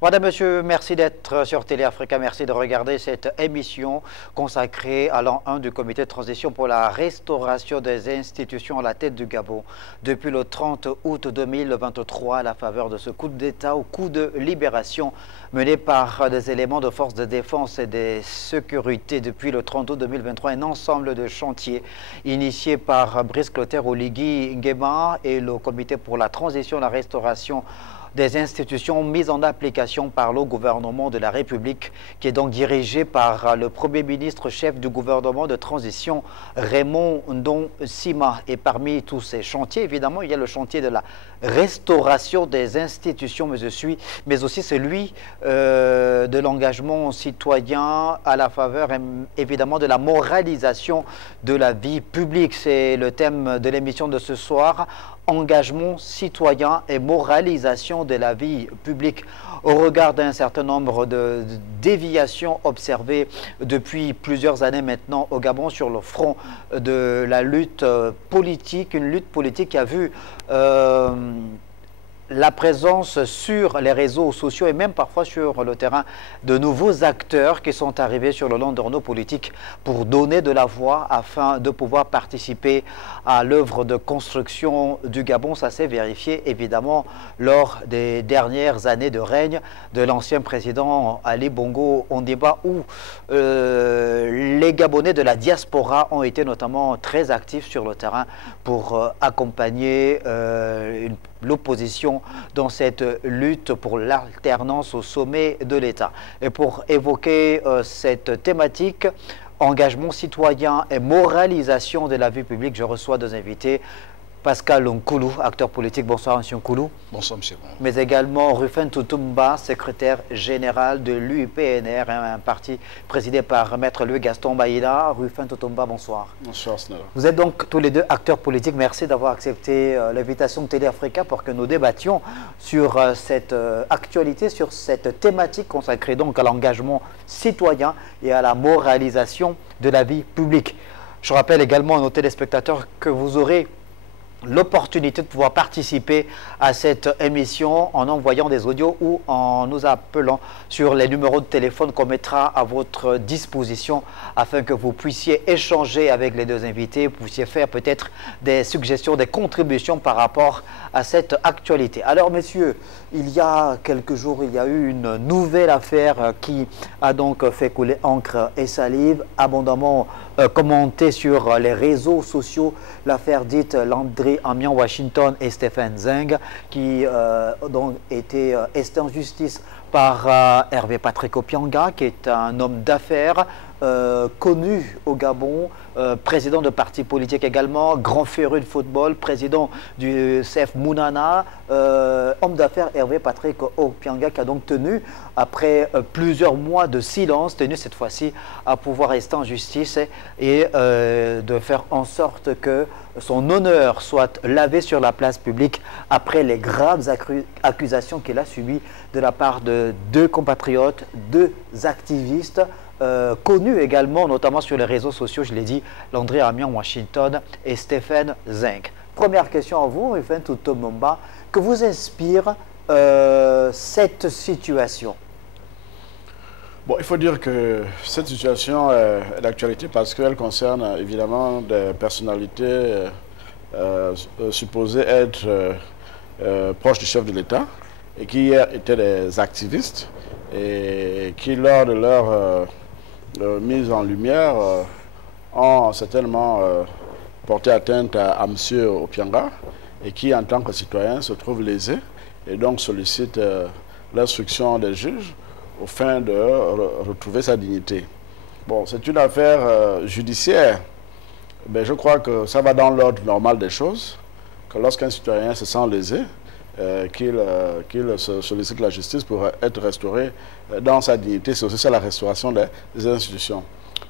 Madame, Monsieur, merci d'être sur Télé Africa. Merci de regarder cette émission consacrée à l'an 1 du comité de transition pour la restauration des institutions à la tête du Gabon. Depuis le 30 août 2023, à la faveur de ce coup d'État ou coup de libération mené par des éléments de forces de défense et de sécurité depuis le 30 août 2023, un ensemble de chantiers initiés par Brice Clotaire Oligui Nguema et le comité pour la transition et la restauration des institutions mises en application par le gouvernement de la République, qui est donc dirigé par le Premier ministre chef du gouvernement de transition, Raymond Ndong Sima. Et parmi tous ces chantiers, évidemment, il y a le chantier de la restauration des institutions, mais aussi celui de l'engagement citoyen à la faveur, évidemment, de la moralisation de la vie publique. C'est le thème de l'émission de ce soir. Engagement citoyen et moralisation de la vie publique. Au regard d'un certain nombre de déviations observées depuis plusieurs années maintenant au Gabon sur le front de la lutte politique, une lutte politique qui a vu la présence sur les réseaux sociaux et même parfois sur le terrain de nouveaux acteurs qui sont arrivés sur le landerneau politique pour donner de la voix afin de pouvoir participer à l'œuvre de construction du Gabon. Ça s'est vérifié évidemment lors des dernières années de règne de l'ancien président Ali Bongo Ondimba, où les Gabonais de la diaspora ont été notamment très actifs sur le terrain pour accompagner l'opposition dans cette lutte pour l'alternance au sommet de l'État. Et pour évoquer cette thématique, engagement citoyen et moralisation de la vie publique, je reçois deux invités. Pascal Nkoulou, acteur politique. Bonsoir, M. Nkoulou. Bonsoir, M. Mais également Rufin Toutoumba, secrétaire général de l'UPNR, un parti présidé par Maître Louis Gaston Baïda. Rufin Toutoumba, bonsoir. Bonsoir, Snella. Vous êtes donc tous les deux acteurs politiques. Merci d'avoir accepté l'invitation de Télé Africa pour que nous débattions sur cette actualité, sur cette thématique consacrée donc à l'engagement citoyen et à la moralisation de la vie publique. Je rappelle également à nos téléspectateurs que vous aurez l'opportunité de pouvoir participer à cette émission en envoyant des audios ou en nous appelant sur les numéros de téléphone qu'on mettra à votre disposition afin que vous puissiez échanger avec les deux invités, vous puissiez faire peut-être des suggestions, des contributions par rapport à cette actualité. Alors messieurs, il y a quelques jours, il y a eu une nouvelle affaire qui a donc fait couler encre et salive, abondamment commentée sur les réseaux sociaux, l'affaire dite Landry Amian Washington et Stephen Zeng, qui donc était esté en justice par Hervé Patrick Opianga, qui est un homme d'affaires connu au Gabon, président de parti politique également, grand féru de football, président du CF Mounana, homme d'affaires Hervé Patrick Opianga, qui a donc tenu, après plusieurs mois de silence, tenu cette fois-ci à pouvoir rester en justice et de faire en sorte que son honneur soit lavé sur la place publique après les graves accusations qu'il a subies de la part de deux compatriotes, deux activistes, connus également, notamment sur les réseaux sociaux, je l'ai dit, Landry Amian Washington et Stephen Zeng. Première question à vous, Rufin Toutoumba, que vous inspire cette situation? Bon, il faut dire que cette situation est d'actualité parce qu'elle concerne évidemment des personnalités supposées être proches du chef de l'État et qui hier étaient des activistes et qui, lors de leur mise en lumière, ont certainement porté atteinte à M. Opianga et qui, en tant que citoyen, se trouvent lésés et donc sollicitent l'instruction des juges au fin de retrouver sa dignité. Bon, c'est une affaire judiciaire, mais je crois que ça va dans l'ordre normal des choses, que lorsqu'un citoyen se sent lésé, qu'il sollicite la justice pour être restauré dans sa dignité. C'est aussi ça la restauration des institutions.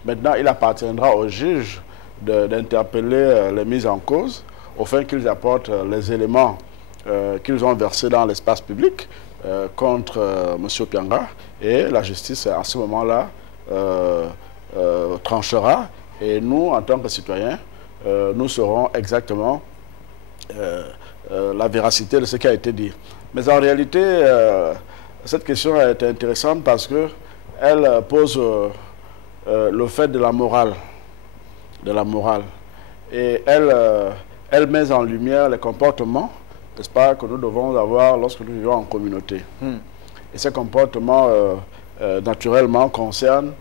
Maintenant, il appartiendra aux juges d'interpeller les mises en cause, au fin qu'ils apportent les éléments qu'ils ont versés dans l'espace public contre M. Opianga, et la justice, à ce moment-là, tranchera, et nous, en tant que citoyens, nous saurons exactement la véracité de ce qui a été dit. Mais en réalité, cette question est intéressante parce qu'elle pose le fait de la morale. Et elle met en lumière les comportements, n'est-ce pas, que nous devons avoir lorsque nous vivons en communauté. Et ces comportements, naturellement, concernent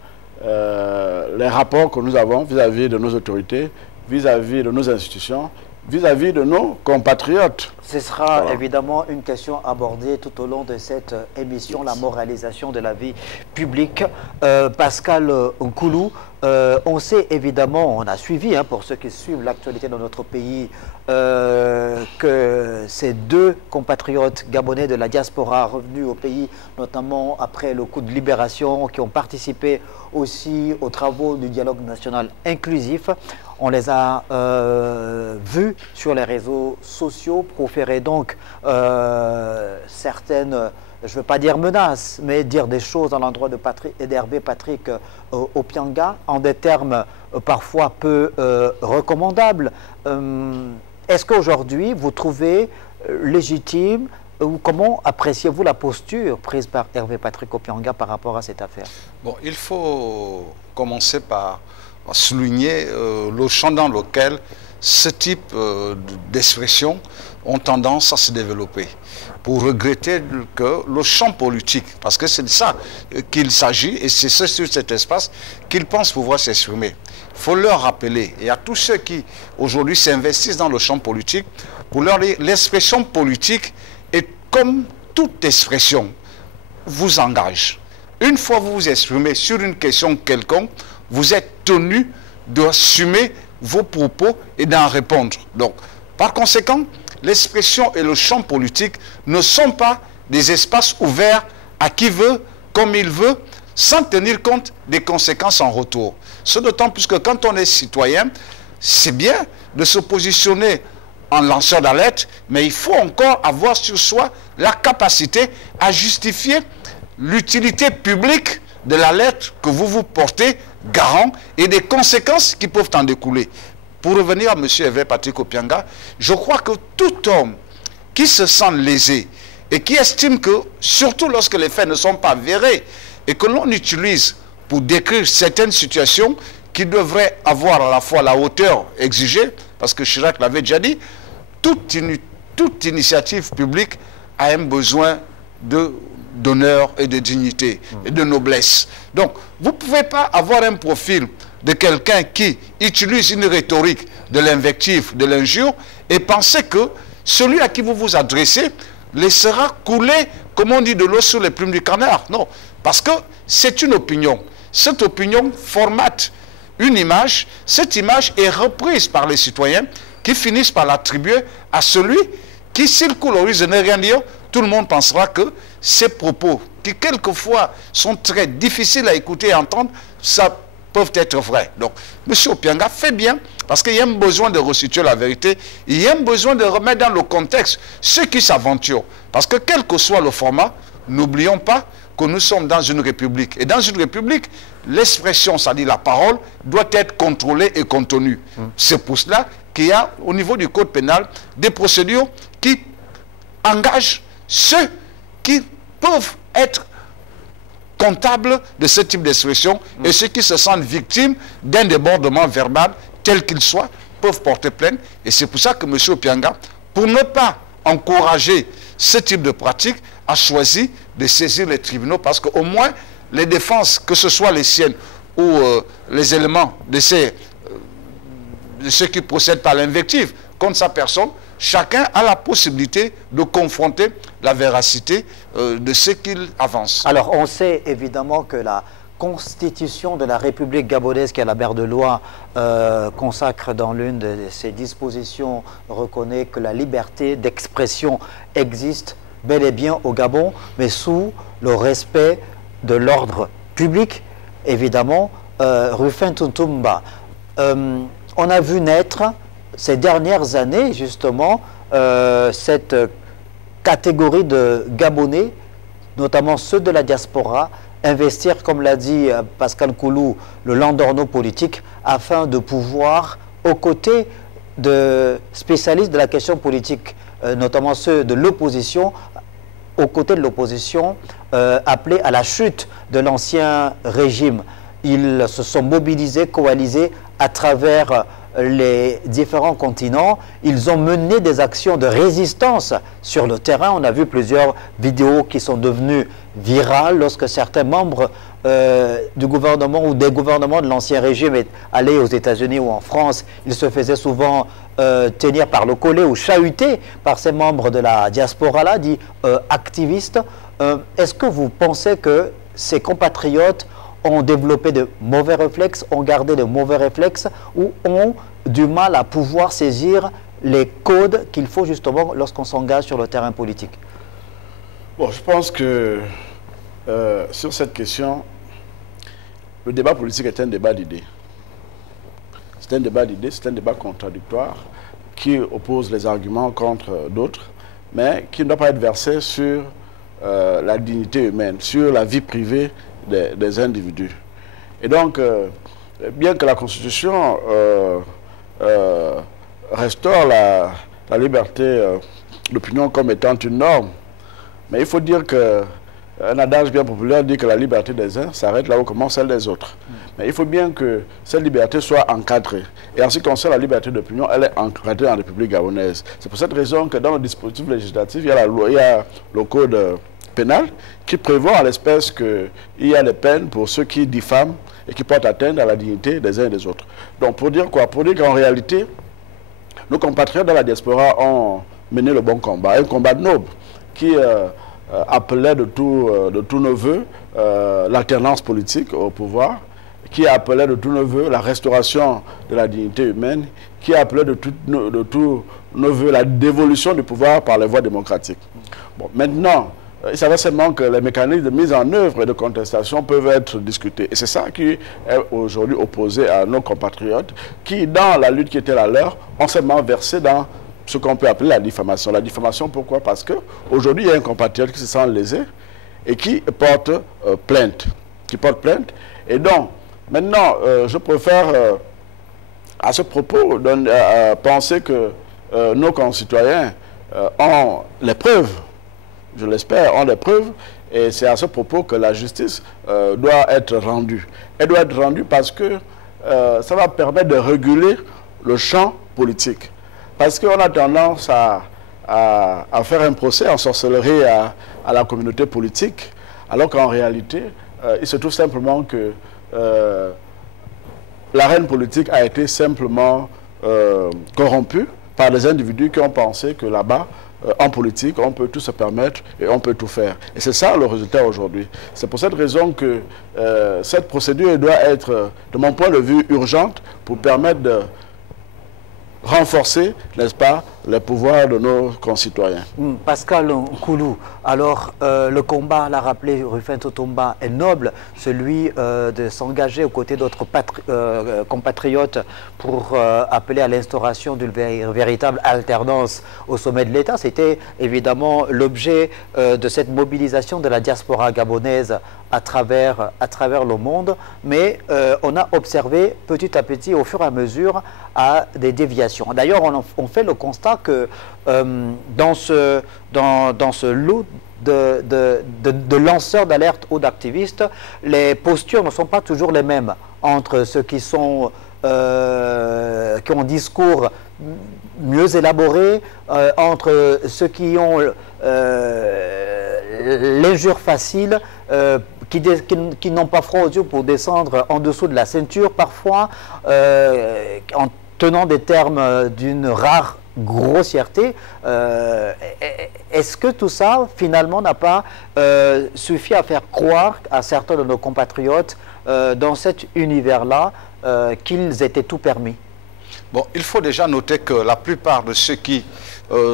les rapports que nous avons vis-à-vis de nos autorités, vis-à-vis de nos institutions, vis-à-vis de nos compatriotes. Ce sera évidemment une question abordée tout au long de cette émission, la moralisation de la vie publique. Pascal Nkoulou, on sait évidemment, on a suivi, pour ceux qui suivent l'actualité dans notre pays, que ces deux compatriotes gabonais de la diaspora revenus au pays, notamment après le coup de libération, qui ont participé aussi aux travaux du dialogue national inclusif, on les a vus sur les réseaux sociaux proférer donc certaines, je ne veux pas dire menaces, mais dire des choses à l'endroit d'Hervé Patrick Opianga en des termes parfois peu recommandables. Est-ce qu'aujourd'hui vous trouvez légitime ou comment appréciez-vous la posture prise par Hervé Patrick Opianga par rapport à cette affaire? Bon, il faut commencer par souligner le champ dans lequel ce type d'expressions ont tendance à se développer. Pour regretter que le champ politique, parce que c'est de ça qu'il s'agit, et c'est sur cet espace qu'ils pensent pouvoir s'exprimer. Il faut leur rappeler, et à tous ceux qui aujourd'hui s'investissent dans le champ politique, pour leur dire, l'expression politique est comme toute expression, vous engage. Une fois que vous vous exprimez sur une question quelconque, vous êtes tenu d'assumer vos propos et d'en répondre. Donc, par conséquent, l'expression et le champ politique ne sont pas des espaces ouverts à qui veut, comme il veut, sans tenir compte des conséquences en retour. Ce d'autant plus que quand on est citoyen, c'est bien de se positionner en lanceur d'alerte, mais il faut encore avoir sur soi la capacité à justifier l'utilité publique de l'alerte que vous vous portez garant et des conséquences qui peuvent en découler. Pour revenir à M. Hervé Patrick Opianga, je crois que tout homme qui se sent lésé et qui estime que, surtout lorsque les faits ne sont pas avérés et que l'on utilise pour décrire certaines situations qui devraient avoir à la fois la hauteur exigée, parce que Chirac l'avait déjà dit, toute initiative publique a un besoin d'honneur et de dignité et de noblesse. Donc, vous ne pouvez pas avoir un profil de quelqu'un qui utilise une rhétorique de l'invective, de l'injure, et penser que celui à qui vous vous adressez laissera couler, comme on dit, de l'eau sur les plumes du canard. Non, parce que c'est une opinion. Cette opinion formate une image. Cette image est reprise par les citoyens qui finissent par l'attribuer à celui qui, s'il coule au risque de ne rien dire, tout le monde pensera que ces propos, qui quelquefois sont très difficiles à écouter et à entendre, ça peuvent être vrais. Donc, M. Opianga fait bien, parce qu'il y a un besoin de resituer la vérité, il y a un besoin de remettre dans le contexte ceux qui s'aventurent. Parce que quel que soit le format, n'oublions pas que nous sommes dans une république. Et dans une république, l'expression, c'est-à-dire la parole, doit être contrôlée et contenue. C'est pour cela qu'il y a, au niveau du code pénal, des procédures qui engagent ceux qui peuvent être comptables de ce type d'expression et ceux qui se sentent victimes d'un débordement verbal, tel qu'il soit, peuvent porter plainte. Et c'est pour ça que M. Opianga, pour ne pas encourager ce type de pratique, a choisi de saisir les tribunaux parce qu'au moins, les défenses, que ce soit les siennes ou les éléments de ceux qui procèdent par l'invective contre sa personne, chacun a la possibilité de confronter la véracité de ce qu'il avance. Alors, on sait évidemment que la Constitution de la République gabonaise, qui est la mère de loi, consacre dans l'une de ses dispositions, reconnaît que la liberté d'expression existe bel et bien au Gabon, mais sous le respect de l'ordre public, évidemment. Rufin Tuntumba, on a vu naître ces dernières années, justement, cette catégorie de Gabonais, notamment ceux de la diaspora, investir, comme l'a dit Pascal Nkoulou, le landorno politique, afin de pouvoir, aux côtés de spécialistes de la question politique, notamment ceux de l'opposition, aux côtés de l'opposition, appelé à la chute de l'ancien régime. Ils se sont mobilisés, coalisés à travers les différents continents. Ils ont mené des actions de résistance sur le terrain. On a vu plusieurs vidéos qui sont devenues virales lorsque certains membres du gouvernement ou des gouvernements de l'ancien régime allaient aux États-Unis ou en France. Ils se faisaient souvent tenir par le collet ou chahuter par ces membres de la diaspora-là, dits activistes. Est-ce que vous pensez que ces compatriotes ont développé de mauvais réflexes, ont gardé de mauvais réflexes ou ont du mal à pouvoir saisir les codes qu'il faut justement lorsqu'on s'engage sur le terrain politique? Bon, je pense que sur cette question, le débat politique est un débat d'idées. C'est un débat d'idées, c'est un débat contradictoire qui oppose les arguments contre d'autres, mais qui ne doit pas être versé sur la dignité humaine, sur la vie privée des individus. Et donc, bien que la Constitution restaure la liberté d'opinion comme étant une norme, mais il faut dire qu'un adage bien populaire dit que la liberté des uns s'arrête là où commence celle des autres. Mais il faut bien que cette liberté soit encadrée. Et en ce qui concerne la liberté d'opinion, elle est encadrée en République gabonaise. C'est pour cette raison que dans le dispositif législatif, il y a le code pénal qui prévoit en l'espèce qu'il y a des peines pour ceux qui diffament et qui portent atteinte à la dignité des uns et des autres. Donc pour dire quoi? Pour dire qu'en réalité, nos compatriotes dans la diaspora ont mené le bon combat, un combat noble qui appelait de tous nos voeux l'alternance politique au pouvoir, qui appelait de tous nos voeux la restauration de la dignité humaine, qui appelait de tous nos voeux la dévolution du pouvoir par les voies démocratiques. Bon, maintenant, il s'avère seulement que les mécanismes de mise en œuvre et de contestation peuvent être discutés. Et c'est ça qui est aujourd'hui opposé à nos compatriotes qui, dans la lutte qui était la leur, ont seulement versé dans ce qu'on peut appeler la diffamation. La diffamation, pourquoi? Parce qu'aujourd'hui, il y a un compatriote qui se sent lésé et qui porte plainte. Et donc, maintenant, je préfère, à ce propos, penser que nos concitoyens ont les preuves, je l'espère, ont les preuves, et c'est à ce propos que la justice doit être rendue. Elle doit être rendue parce que ça va permettre de réguler le champ politique. Parce qu'on a tendance à faire un procès en sorcellerie à la communauté politique, alors qu'en réalité, il se trouve simplement que l'arène politique a été simplement corrompue par des individus qui ont pensé que là-bas, en politique, on peut tout se permettre et on peut tout faire. Et c'est ça le résultat aujourd'hui. C'est pour cette raison que cette procédure doit être, de mon point de vue, urgente pour permettre de renforcer, n'est-ce pas, les pouvoirs de nos concitoyens. Pascal Nkoulou, alors le combat, l'a rappelé Rufin Totomba, est noble, celui de s'engager aux côtés d'autres compatriotes pour appeler à l'instauration d'une véritable alternance au sommet de l'État. C'était évidemment l'objet de cette mobilisation de la diaspora gabonaise à travers le monde, mais on a observé petit à petit, au fur et à mesure, à des déviations. D'ailleurs, on fait le constat que dans ce lot de lanceurs d'alerte ou d'activistes, les postures ne sont pas toujours les mêmes entre ceux qui ont un discours mieux élaboré, entre ceux qui ont l'injure facile, qui n'ont pas froid aux yeux pour descendre en dessous de la ceinture parfois, en tenant des termes d'une rare grossièreté. Est-ce que tout ça, finalement, n'a pas suffi à faire croire à certains de nos compatriotes dans cet univers-là qu'ils étaient tout permis? Bon, il faut déjà noter que la plupart de ceux qui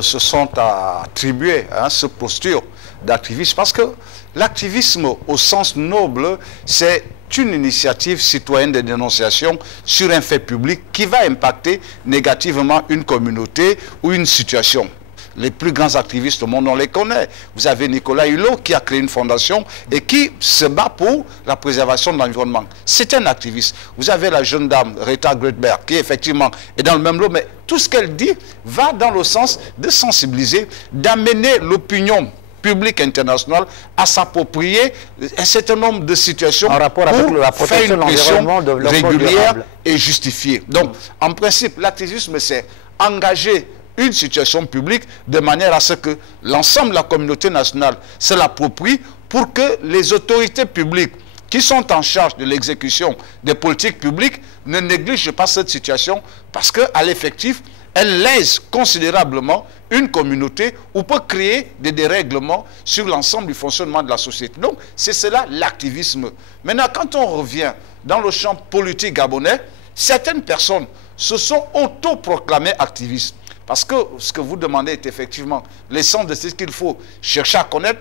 se sont attribués à cette posture d'activisme, parce que l'activisme au sens noble, c'est une initiative citoyenne de dénonciation sur un fait public qui va impacter négativement une communauté ou une situation. Les plus grands activistes au monde, on les connaît. Vous avez Nicolas Hulot qui a créé une fondation et qui se bat pour la préservation de l'environnement. C'est un activiste. Vous avez la jeune dame Rita Grutberg qui effectivement est dans le même lot, mais tout ce qu'elle dit va dans le sens de sensibiliser, d'amener l'opinion public international à s'approprier un certain nombre de situations en rapport pour avec la faire protection une de pression l'environnement, de développement régulière durable. et justifiée. Donc, en principe, l'activisme, c'est engager une situation publique de manière à ce que l'ensemble de la communauté nationale se l'approprie pour que les autorités publiques qui sont en charge de l'exécution des politiques publiques ne négligent pas cette situation parce qu'à l'effectif, elle lèse considérablement une communauté ou peut créer des dérèglements sur l'ensemble du fonctionnement de la société. Donc, c'est cela l'activisme. Maintenant, quand on revient dans le champ politique gabonais, certaines personnes se sont autoproclamées activistes. Parce que ce que vous demandez est effectivement l'essence de ce qu'il faut chercher à connaître.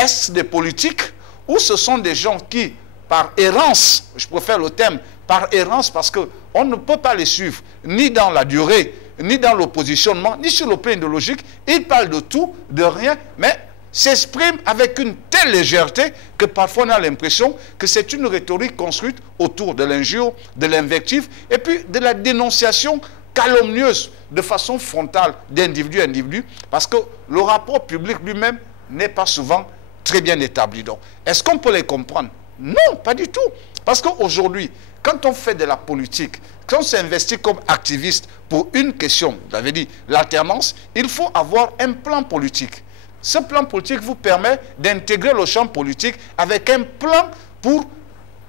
Est-ce des politiques ou ce sont des gens qui, par errance, je préfère le terme, par errance parce qu'on ne peut pas les suivre, ni dans la durée, ni dans le positionnement, ni sur le plan idéologique. Ils parlent de tout, de rien, mais s'expriment avec une telle légèreté que parfois on a l'impression que c'est une rhétorique construite autour de l'injure, de l'invective, et puis de la dénonciation calomnieuse de façon frontale d'individu à individu, parce que le rapport public lui-même n'est pas souvent très bien établi. Donc, est-ce qu'on peut les comprendre? Non, pas du tout. Parce qu'aujourd'hui, quand on fait de la politique, quand on s'investit comme activiste pour une question, vous l'avez dit, l'alternance, il faut avoir un plan politique. Ce plan politique vous permet d'intégrer le champ politique avec un plan pour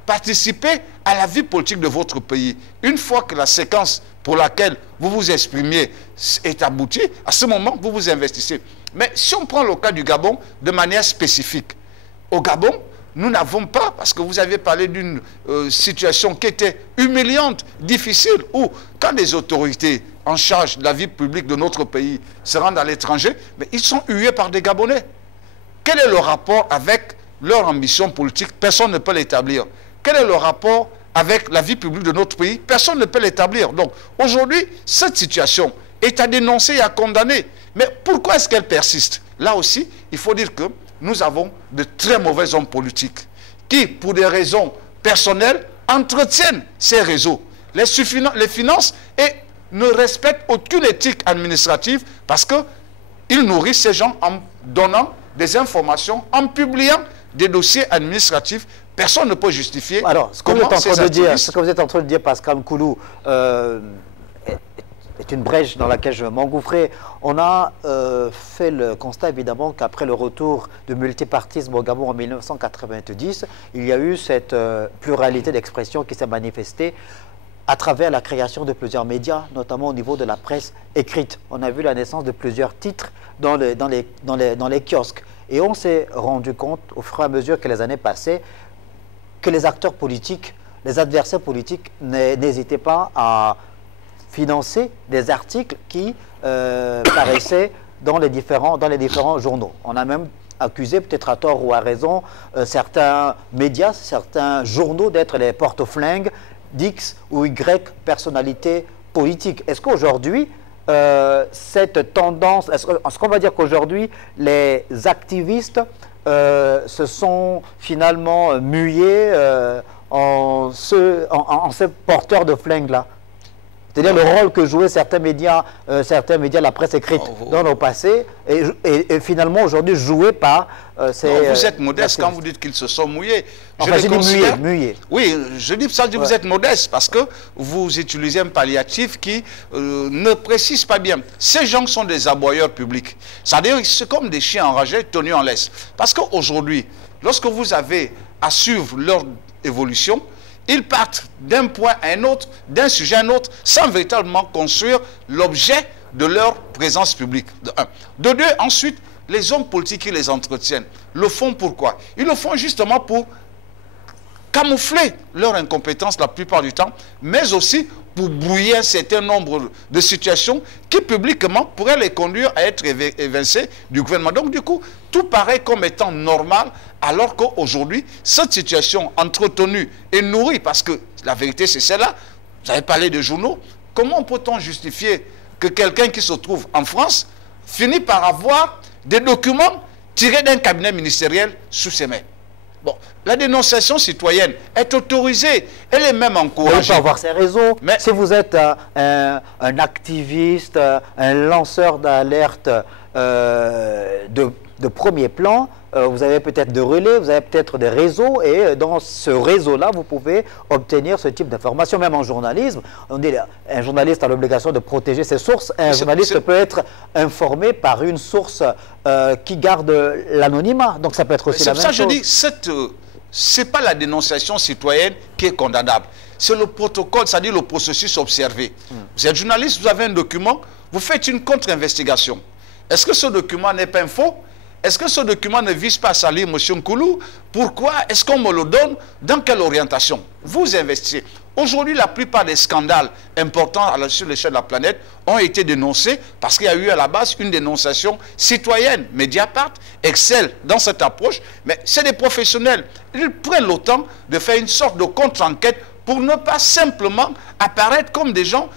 participer à la vie politique de votre pays. Une fois que la séquence pour laquelle vous vous exprimiez est aboutie, à ce moment, vous vous investissez. Mais si on prend le cas du Gabon de manière spécifique, au Gabon, nous n'avons pas, parce que vous avez parlé d'une situation qui était humiliante, difficile, où quand les autorités en charge de la vie publique de notre pays se rendent à l'étranger, mais ils sont hués par des Gabonais. Quel est le rapport avec leur ambition politique? Personne ne peut l'établir. Quel est le rapport avec la vie publique de notre pays? Personne ne peut l'établir. Donc aujourd'hui, cette situation est à dénoncer et à condamner. Mais pourquoi est-ce qu'elle persiste? Là aussi, il faut dire que nous avons de très mauvais hommes politiques qui, pour des raisons personnelles, entretiennent ces réseaux, les financent et ne respectent aucune éthique administrative parce qu'ils nourrissent ces gens en donnant des informations, en publiant des dossiers administratifs. Personne ne peut justifier. Alors, ce que vous êtes en train de dire, Pascal Nkoulou, est une brèche dans laquelle je m'engouffrais. On a fait le constat, évidemment, qu'après le retour du multipartisme au Gabon en 1990, il y a eu cette pluralité d'expression qui s'est manifestée à travers la création de plusieurs médias, notamment au niveau de la presse écrite. On a vu la naissance de plusieurs titres dans les kiosques. Et on s'est rendu compte, au fur et à mesure que les années passaient, que les acteurs politiques, les adversaires politiques n'hésitaient pas à financer des articles qui paraissaient dans les différents journaux. On a même accusé, peut-être à tort ou à raison, certains médias, certains journaux d'être les porte-flingues d'X ou Y personnalités politiques. Est-ce qu'aujourd'hui, cette tendance, est-ce qu'on va dire qu'aujourd'hui, les activistes se sont finalement mués en ces porteurs de flingues-là? C'est-à-dire le rôle que jouaient certains médias, la presse écrite dans le passé, et finalement aujourd'hui joué par ces... Non, vous êtes modeste quand vous dites qu'ils se sont mouillés. Enfin, je dis mués. Oui, je dis ça, vous êtes modeste parce que vous utilisez un palliatif qui ne précise pas bien. Ces gens sont des aboyeurs publics. C'est-à-dire c'est comme des chiens enragés tenus en laisse. Parce qu'aujourd'hui, lorsque vous avez à suivre leur évolution, ils partent d'un point à un autre, d'un sujet à un autre, sans véritablement construire l'objet de leur présence publique. De un. De deux, ensuite, les hommes politiques qui les entretiennent le font pourquoi? Ils le font justement pour camoufler leur incompétence la plupart du temps, mais aussi pour brouiller un certain nombre de situations qui publiquement pourraient les conduire à être évincés du gouvernement. Donc du coup, tout paraît comme étant normal, alors qu'aujourd'hui, cette situation entretenue et nourrie, parce que la vérité c'est celle-là, vous avez parlé de journaux, comment peut-on justifier que quelqu'un qui se trouve en France finit par avoir des documents tirés d'un cabinet ministériel sous ses mains? Bon, la dénonciation citoyenne est autorisée, elle est même encouragée. Il faut avoir ses raisons. Si vous êtes un activiste, un lanceur d'alerte de premier plan, vous avez peut-être de relais, vous avez peut-être des réseaux, et dans ce réseau-là, vous pouvez obtenir ce type d'information. Même en journalisme, on dit un journaliste a l'obligation de protéger ses sources. Un journaliste peut être informé par une source qui garde l'anonymat. Donc ça peut être aussi la même chose. C'est pour ça que je dis, ce n'est pas la dénonciation citoyenne qui est condamnable. C'est le protocole, c'est-à-dire le processus observé. Vous êtes journaliste, vous avez un document, vous faites une contre-investigation. Est-ce que ce document n'est pas un faux? Est-ce que ce document ne vise pas à salir M. Nkoulou? Pourquoi est-ce qu'on me le donne? Dans quelle orientation? Vous investissez. Aujourd'hui, la plupart des scandales importants sur l'échelle de la planète ont été dénoncés parce qu'il y a eu à la base une dénonciation citoyenne. Mediapart excelle dans cette approche, mais c'est des professionnels. Ils prennent le temps de faire une sorte de contre-enquête pour ne pas simplement apparaître comme des gens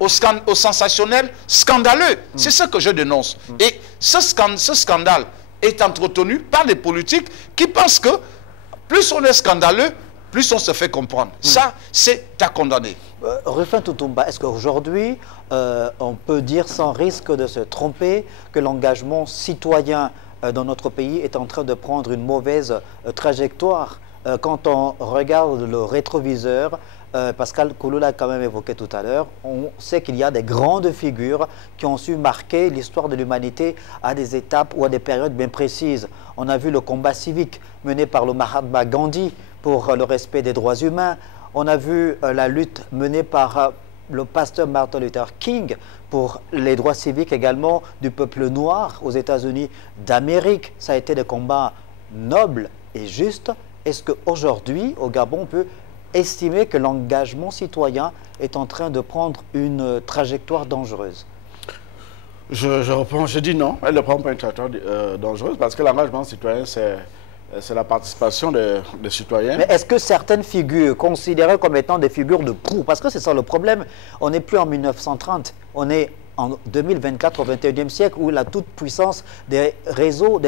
au sensationnel scandaleux. C'est ce que je dénonce. Et ce scandale est entretenu par des politiques qui pensent que plus on est scandaleux, plus on se fait comprendre. Ça, c'est à condamner. Rufin Tutumba, est-ce qu'aujourd'hui, on peut dire sans risque de se tromper que l'engagement citoyen dans notre pays est en train de prendre une mauvaise trajectoire? Quand on regarde le rétroviseur, Pascal Koulou l'a quand même évoqué tout à l'heure, on sait qu'il y a des grandes figures qui ont su marquer l'histoire de l'humanité à des étapes ou à des périodes bien précises. On a vu le combat civique mené par le Mahatma Gandhi pour le respect des droits humains. On a vu la lutte menée par le pasteur Martin Luther King pour les droits civiques également du peuple noir aux États-Unis d'Amérique. Ça a été des combats nobles et justes. Est-ce qu'aujourd'hui, au Gabon, on peut estimer que l'engagement citoyen est en train de prendre une trajectoire dangereuse? Je dis non, elle ne prend pas une trajectoire dangereuse parce que l'engagement citoyen, c'est la participation des citoyens. Mais est-ce que certaines figures, considérées comme étant des figures de proue, parce que c'est ça le problème, on n'est plus en 1930, on est en 2024, au 21e siècle, où la toute-puissance des réseaux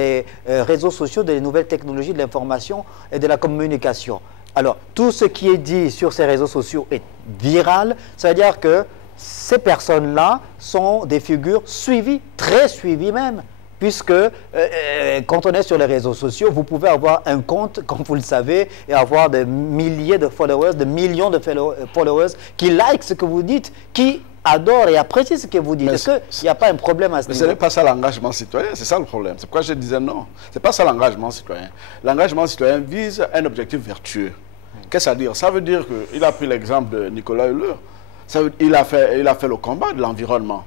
sociaux, des nouvelles technologies de l'information et de la communication. Alors, tout ce qui est dit sur ces réseaux sociaux est viral, c'est-à-dire que ces personnes-là sont des figures suivies, très suivies même, puisque quand on est sur les réseaux sociaux, vous pouvez avoir un compte, comme vous le savez, et avoir des milliers de followers, des millions de followers qui like ce que vous dites, qui adorent et apprécient ce que vous dites. Est-ce qu'il n'y a pas un problème à ce niveau? Mais ce n'est pas ça l'engagement citoyen, c'est ça le problème. C'est pourquoi je disais non. Ce n'est pas ça l'engagement citoyen. L'engagement citoyen vise un objectif vertueux. Qu'est-ce que ça veut dire? Ça veut dire qu'il a pris l'exemple de Nicolas Hulot. Il a fait le combat de l'environnement.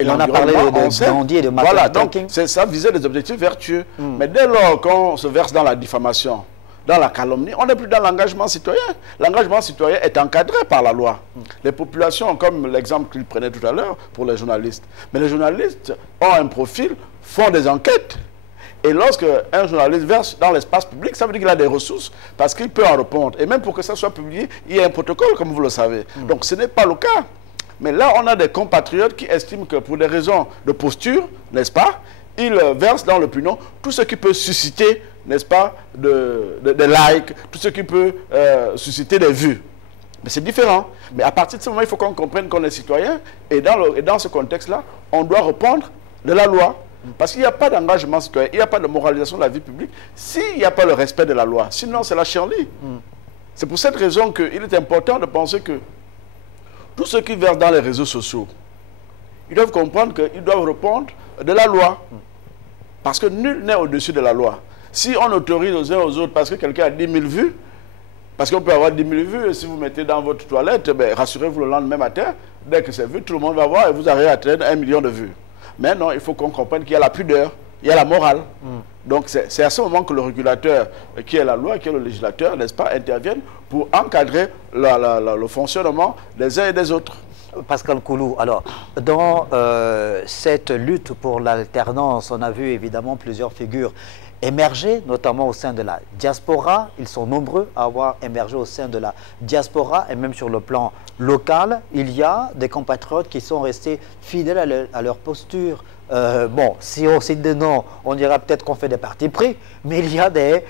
Et on a parlé de Gandhi et de Martin Voilà, Luther donc King. ça visait des objectifs vertueux. Mais dès lors qu'on se verse dans la diffamation, dans la calomnie, on n'est plus dans l'engagement citoyen. L'engagement citoyen est encadré par la loi. Les populations, comme l'exemple qu'il prenait tout à l'heure pour les journalistes. Mais les journalistes ont un profil, font des enquêtes. Et lorsque un journaliste verse dans l'espace public, ça veut dire qu'il a des ressources parce qu'il peut en répondre. Et même pour que ça soit publié, il y a un protocole, comme vous le savez. Donc ce n'est pas le cas. Mais là, on a des compatriotes qui estiment que pour des raisons de posture, n'est-ce pas, ils versent dans l'opinion tout ce qui peut susciter, n'est-ce pas, des likes, tout ce qui peut susciter des vues. Mais c'est différent. Mais à partir de ce moment, il faut qu'on comprenne qu'on est citoyen. Et dans ce contexte-là, on doit répondre de la loi. Parce qu'il n'y a pas d'engagement citoyen, il n'y a pas de moralisation de la vie publique s'il n'y a pas le respect de la loi. Sinon, c'est la chienlit. C'est pour cette raison qu'il est important de penser que tous ceux qui versent dans les réseaux sociaux, ils doivent comprendre qu'ils doivent répondre de la loi. Parce que nul n'est au-dessus de la loi. Si on autorise aux uns aux autres parce que quelqu'un a 10 000 vues, parce qu'on peut avoir 10 000 vues, et si vous mettez dans votre toilette, ben, rassurez-vous, le lendemain matin, dès que c'est vu, tout le monde va voir et vous arrivez à atteindre 1 million de vues. Mais non, il faut qu'on comprenne qu'il y a la pudeur, il y a la morale. Donc c'est à ce moment que le régulateur, qui est la loi, qui est le législateur, n'est-ce pas, interviennent pour encadrer le fonctionnement des uns et des autres. Pascal Koulou, alors, dans cette lutte pour l'alternance, on a vu évidemment plusieurs figures émerger, notamment au sein de la diaspora. Ils sont nombreux à avoir émergé au sein de la diaspora et même sur le plan local. Il y a des compatriotes qui sont restés fidèles à leur posture. Bon, si on cite des noms, on dira peut-être qu'on fait des partis pris, mais il y a des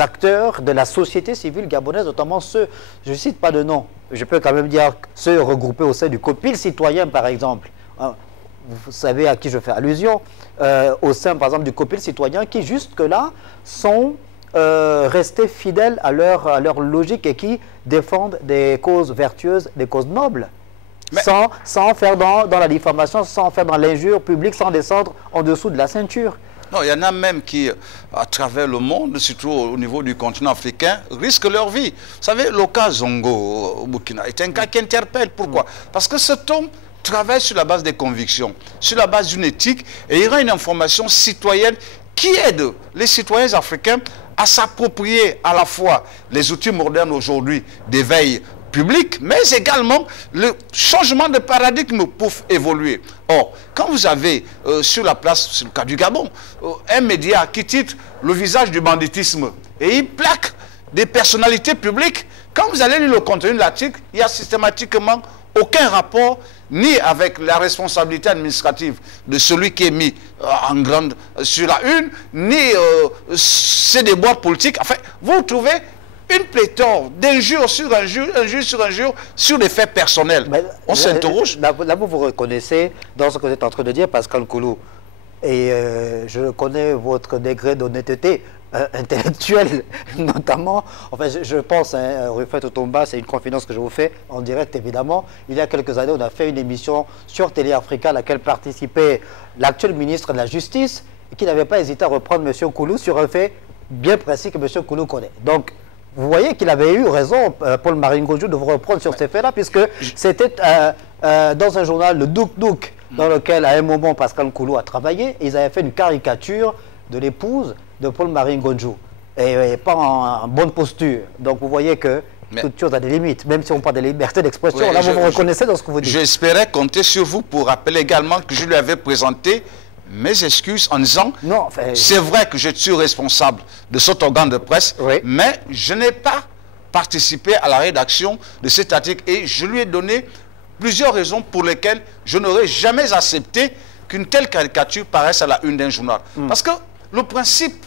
acteurs de la société civile gabonaise, notamment ceux, je ne cite pas de nom, je peux quand même dire ceux regroupés au sein du COPIL citoyen par exemple. vous savez à qui je fais allusion, au sein par exemple du COPIL citoyen, qui jusque-là sont restés fidèles à leur logique et qui défendent des causes vertueuses, des causes nobles. Mais sans faire dans la diffamation, sans faire dans l'injure publique, sans descendre en dessous de la ceinture. Non, il y en a même qui, à travers le monde, surtout au niveau du continent africain, risquent leur vie. Vous savez, le cas Zongo au Burkina est un cas qui interpelle. Pourquoi? Parce que cet homme travaille sur la base des convictions, sur la base d'une éthique, et il y aura une information citoyenne qui aide les citoyens africains à s'approprier à la fois les outils modernes aujourd'hui d'éveil public, mais également le changement de paradigme pour évoluer. Or, quand vous avez sur la place, c'est le cas du Gabon, un média qui titre le visage du banditisme et il plaque des personnalités publiques, quand vous allez lire le contenu de l'article, il y a systématiquement aucun rapport ni avec la responsabilité administrative de celui qui est mis en grande sur la une, ni ses déboires politiques. Enfin, vous trouvez une pléthore d'injures sur injures, injures sur injures, sur des faits personnels. Mais on s'interroge. Là, vous reconnaissez dans ce que vous êtes en train de dire, Pascal Koulou, et je connais votre degré d'honnêteté intellectuelle, notamment. Enfin, je pense, hein, Rufai Totomba, c'est une confidence que je vous fais en direct, évidemment. Il y a quelques années, on a fait une émission sur Télé Africa à laquelle participait l'actuel ministre de la Justice, et qui n'avait pas hésité à reprendre M. Koulou sur un fait bien précis que M. Koulou connaît. Donc, vous voyez qu'il avait eu raison, Paul-Marie Ngonjou, de vous reprendre sur ces faits-là, puisque c'était dans un journal, le Douk Douk, dans lequel, à un moment, Pascal Koulou a travaillé, ils avaient fait une caricature de l'épouse de Paul-Marie Ngonjou, et pas en bonne posture. Donc, vous voyez que toute chose a des limites, même si on parle de liberté d'expression. Oui, là, vous reconnaissez dans ce que vous dites. J'espérais compter sur vous pour rappeler également que je lui avais présenté mes excuses en disant, c'est vrai que je suis responsable de cet organe de presse, mais je n'ai pas participé à la rédaction de cet article et je lui ai donné plusieurs raisons pour lesquelles je n'aurais jamais accepté qu'une telle caricature paraisse à la une d'un journal. Parce que le principe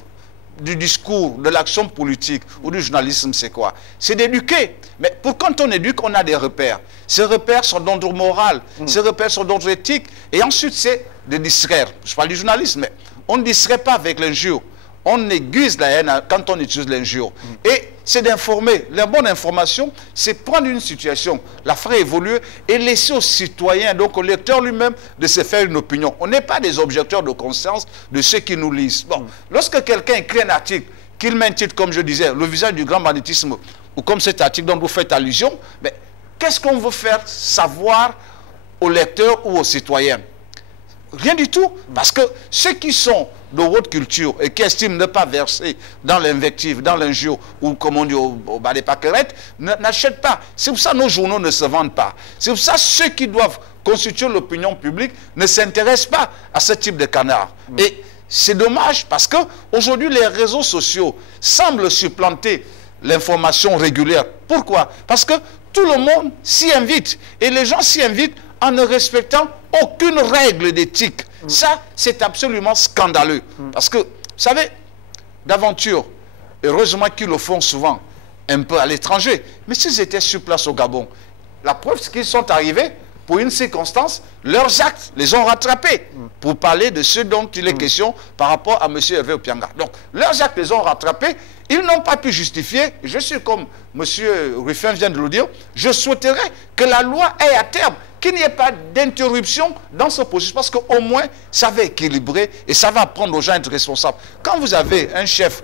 du discours, de l'action politique ou du journalisme, c'est quoi? C'est d'éduquer. Mais pour quand on éduque, on a des repères. Ces repères sont d'ordre moral, ces repères sont d'ordre éthique. Et ensuite, c'est de distraire. Je parle du journalisme, mais on ne distrait pas avec l'injure. On aiguise la haine quand on utilise l'injure. Et c'est d'informer. La bonne information, c'est prendre une situation, la faire évoluer et laisser aux citoyens, donc au lecteur lui-même, de se faire une opinion. On n'est pas des objecteurs de conscience de ceux qui nous lisent. Bon, lorsque quelqu'un écrit un article, qu'il met un titre, comme je disais, le visage du grand banditisme, ou comme cet article dont vous faites allusion, mais qu'est-ce qu'on veut faire savoir aux lecteurs ou aux citoyens? Rien du tout, parce que ceux qui sont de haute culture et qui estiment ne pas verser dans l'invective, dans l'injure, ou comme on dit au bas des paquerettes, n'achètent pas. C'est pour ça que nos journaux ne se vendent pas. C'est pour ça que ceux qui doivent constituer l'opinion publique ne s'intéressent pas à ce type de canard. Et c'est dommage parce qu'aujourd'hui, les réseaux sociaux semblent supplanter l'information régulière. Pourquoi? Parce que tout le monde s'y invite. Et les gens s'y invitent en ne respectant aucune règle d'éthique. Ça, c'est absolument scandaleux. Parce que, vous savez, d'aventure, heureusement qu'ils le font souvent, un peu à l'étranger. Mais s'ils étaient sur place au Gabon, la preuve, c'est qu'ils sont arrivés pour une circonstance, leurs actes les ont rattrapés. Pour parler de ce dont il est question par rapport à M. Hervé Opianga. Donc, leurs actes les ont rattrapés. Ils n'ont pas pu justifier. Je suis comme M. Ruffin vient de le dire. Je souhaiterais que la loi ait à terme, qu'il n'y ait pas d'interruption dans ce processus. Parce qu'au moins, ça va équilibrer et ça va apprendre aux gens à être responsables. Quand vous avez un chef,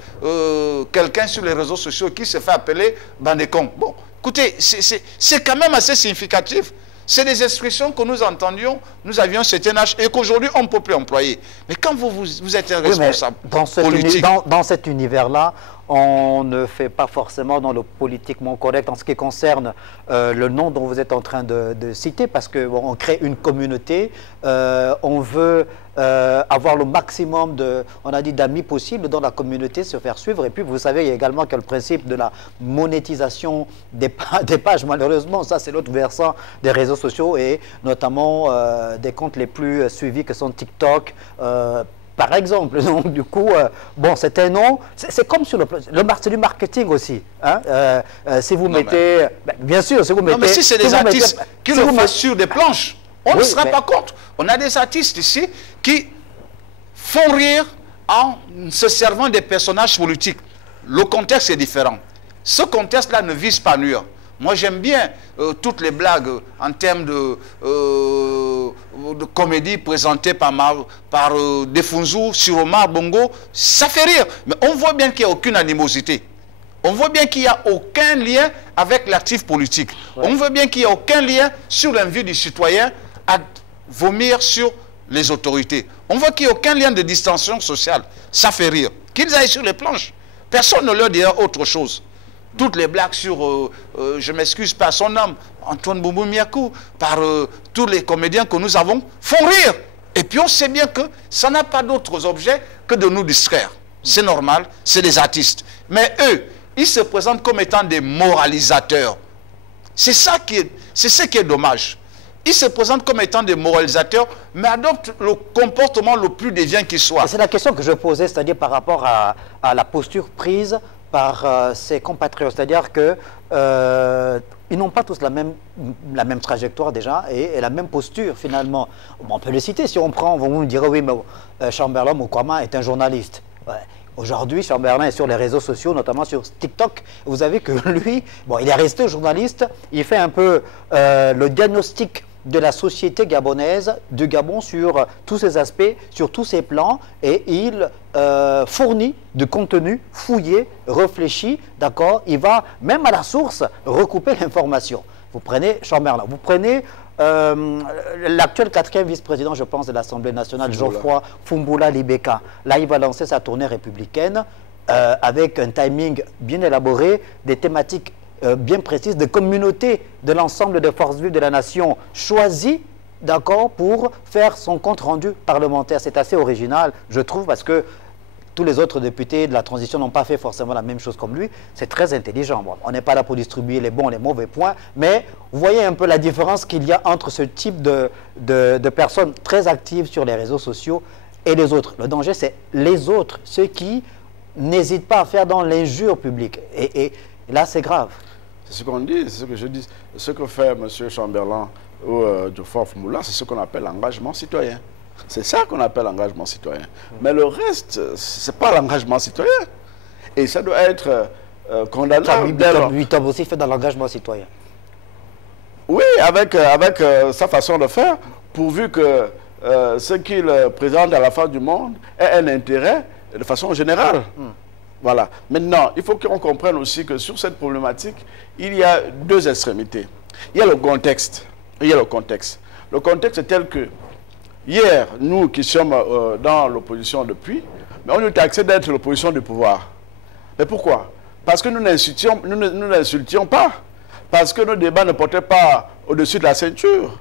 quelqu'un sur les réseaux sociaux qui se fait appeler Bandécon, bon, écoutez, c'est quand même assez significatif. C'est des expressions que nous entendions, nous avions un certain âge et qu'aujourd'hui on ne peut plus employer. Mais quand vous êtes un responsable politique... Dans cet univers-là, on ne fait pas forcément dans le politiquement correct en ce qui concerne le nom dont vous êtes en train de citer, parce qu'on bon, crée une communauté, on veut avoir le maximum d'amis possibles dans la communauté, se faire suivre. Et puis vous savez, il y a également que le principe de la monétisation des pages, malheureusement, ça c'est l'autre versant des réseaux sociaux et notamment des comptes les plus suivis que sont TikTok, par exemple. Donc, du coup, bon, c'est un nom, c'est comme sur c'est du marketing aussi. Hein? Si vous mettez, bien sûr, si vous mettez... Non, mais si c'est des artistes qui le font sur des planches, On ne sera pas contre. On a des artistes ici qui font rire en se servant des personnages politiques. Le contexte est différent. Ce contexte-là ne vise pas à nuire. Moi, j'aime bien toutes les blagues en termes de comédie présentée par Defunzu sur Omar Bongo. Ça fait rire. Mais on voit bien qu'il n'y a aucune animosité. On voit bien qu'il n'y a aucun lien avec l'actif politique. Ouais. On voit bien qu'il n'y a aucun lien sur l'envie du citoyen à vomir sur les autorités. On voit qu'il n'y a aucun lien de distension sociale. Ça fait rire. Qu'ils aillent sur les planches. Personne ne leur dira autre chose. Toutes les blagues sur, je m'excuse par son nom, Antoine Boubou Miakou, par tous les comédiens que nous avons, font rire. Et puis on sait bien que ça n'a pas d'autres objets que de nous distraire. C'est normal, c'est des artistes. Mais eux, ils se présentent comme étant des moralisateurs. C'est ce qui est dommage. Ils se présentent comme étant des moralisateurs, mais adoptent le comportement le plus déviant qui soit. C'est la question que je posais, c'est-à-dire par rapport à la posture prise par ses compatriotes. C'est-à-dire qu'ils n'ont pas tous la même trajectoire déjà et la même posture finalement. Bon, on peut le citer, si on prend, vous me direz, oui, mais Chamberlain Mokwama est un journaliste. Ouais. Aujourd'hui, Chamberlain est sur les réseaux sociaux, notamment sur TikTok. Vous avez que lui, bon, il est resté journaliste, il fait un peu le diagnostic de la société gabonaise, du Gabon sur tous ses aspects, sur tous ses plans, et il fournit du contenu fouillé, réfléchi, d'accord. Il va même à la source recouper l'information. Vous prenez Chamberlain, vous prenez l'actuel 4e vice-président, je pense, de l'Assemblée nationale, Geoffroy Fumbula Libeka. Là, il va lancer sa tournée républicaine avec un timing bien élaboré, des thématiques bien précises, des communautés de l'ensemble des forces vives de la nation choisies, d'accord, pour faire son compte-rendu parlementaire. C'est assez original, je trouve, parce que tous les autres députés de la transition n'ont pas fait forcément la même chose comme lui. C'est très intelligent. Bon, on n'est pas là pour distribuer les bons et les mauvais points, mais vous voyez un peu la différence qu'il y a entre ce type de personnes très actives sur les réseaux sociaux et les autres. Le danger, c'est les autres, ceux qui n'hésitent pas à faire dans l'injure publique. Et là, c'est grave. C'est ce qu'on dit, c'est ce que je dis. Ce que fait M. Chamberlain ou Geoffroy Fumbula, c'est ce qu'on appelle l'engagement citoyen. C'est ça qu'on appelle l'engagement citoyen. Mais le reste, ce n'est pas l'engagement citoyen. Et ça doit être condamnable. Lui, Tom aussi fait dans l'engagement citoyen. Oui, avec sa façon de faire, pourvu que ce qu'il présente à la face du monde ait un intérêt de façon générale. Voilà. Maintenant, il faut qu'on comprenne aussi que sur cette problématique, il y a deux extrémités. Il y a le contexte. Il y a le contexte. Le contexte est tel que hier, nous qui sommes dans l'opposition depuis, mais on nous taxait d'être l'opposition du pouvoir. Mais pourquoi? Parce que nous n'insultions pas. Parce que nos débats ne portaient pas au-dessus de la ceinture.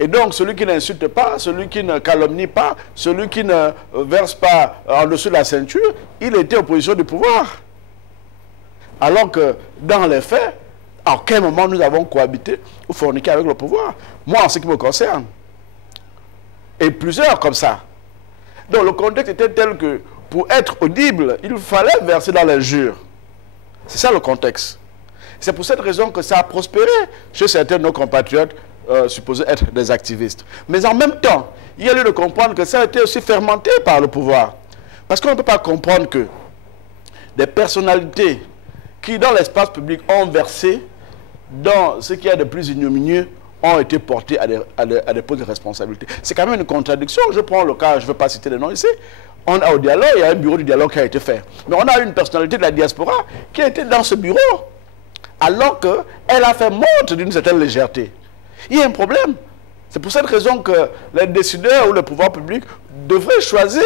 Et donc, celui qui n'insulte pas, celui qui ne calomnie pas, celui qui ne verse pas en dessous de la ceinture, il était opposition du pouvoir. Alors que, dans les faits, à aucun moment nous avons cohabité ou forniqué avec le pouvoir. Moi, en ce qui me concerne. Et plusieurs comme ça. Donc, le contexte était tel que, pour être audible, il fallait verser dans l'injure. C'est ça le contexte. C'est pour cette raison que ça a prospéré chez certains de nos compatriotes supposés être des activistes. Mais en même temps, il y a lieu de comprendre que ça a été aussi fermenté par le pouvoir. Parce qu'on ne peut pas comprendre que des personnalités qui, dans l'espace public, ont versé dans ce qu'il y a de plus ignominieux, ont été portés à des postes de responsabilité. C'est quand même une contradiction. Je prends le cas, je ne veux pas citer les noms ici. On a au dialogue, il y a un bureau du dialogue qui a été fait. Mais on a une personnalité de la diaspora qui a été dans ce bureau, alors qu'elle a fait montre d'une certaine légèreté. Il y a un problème. C'est pour cette raison que les décideurs ou le pouvoir public devraient choisir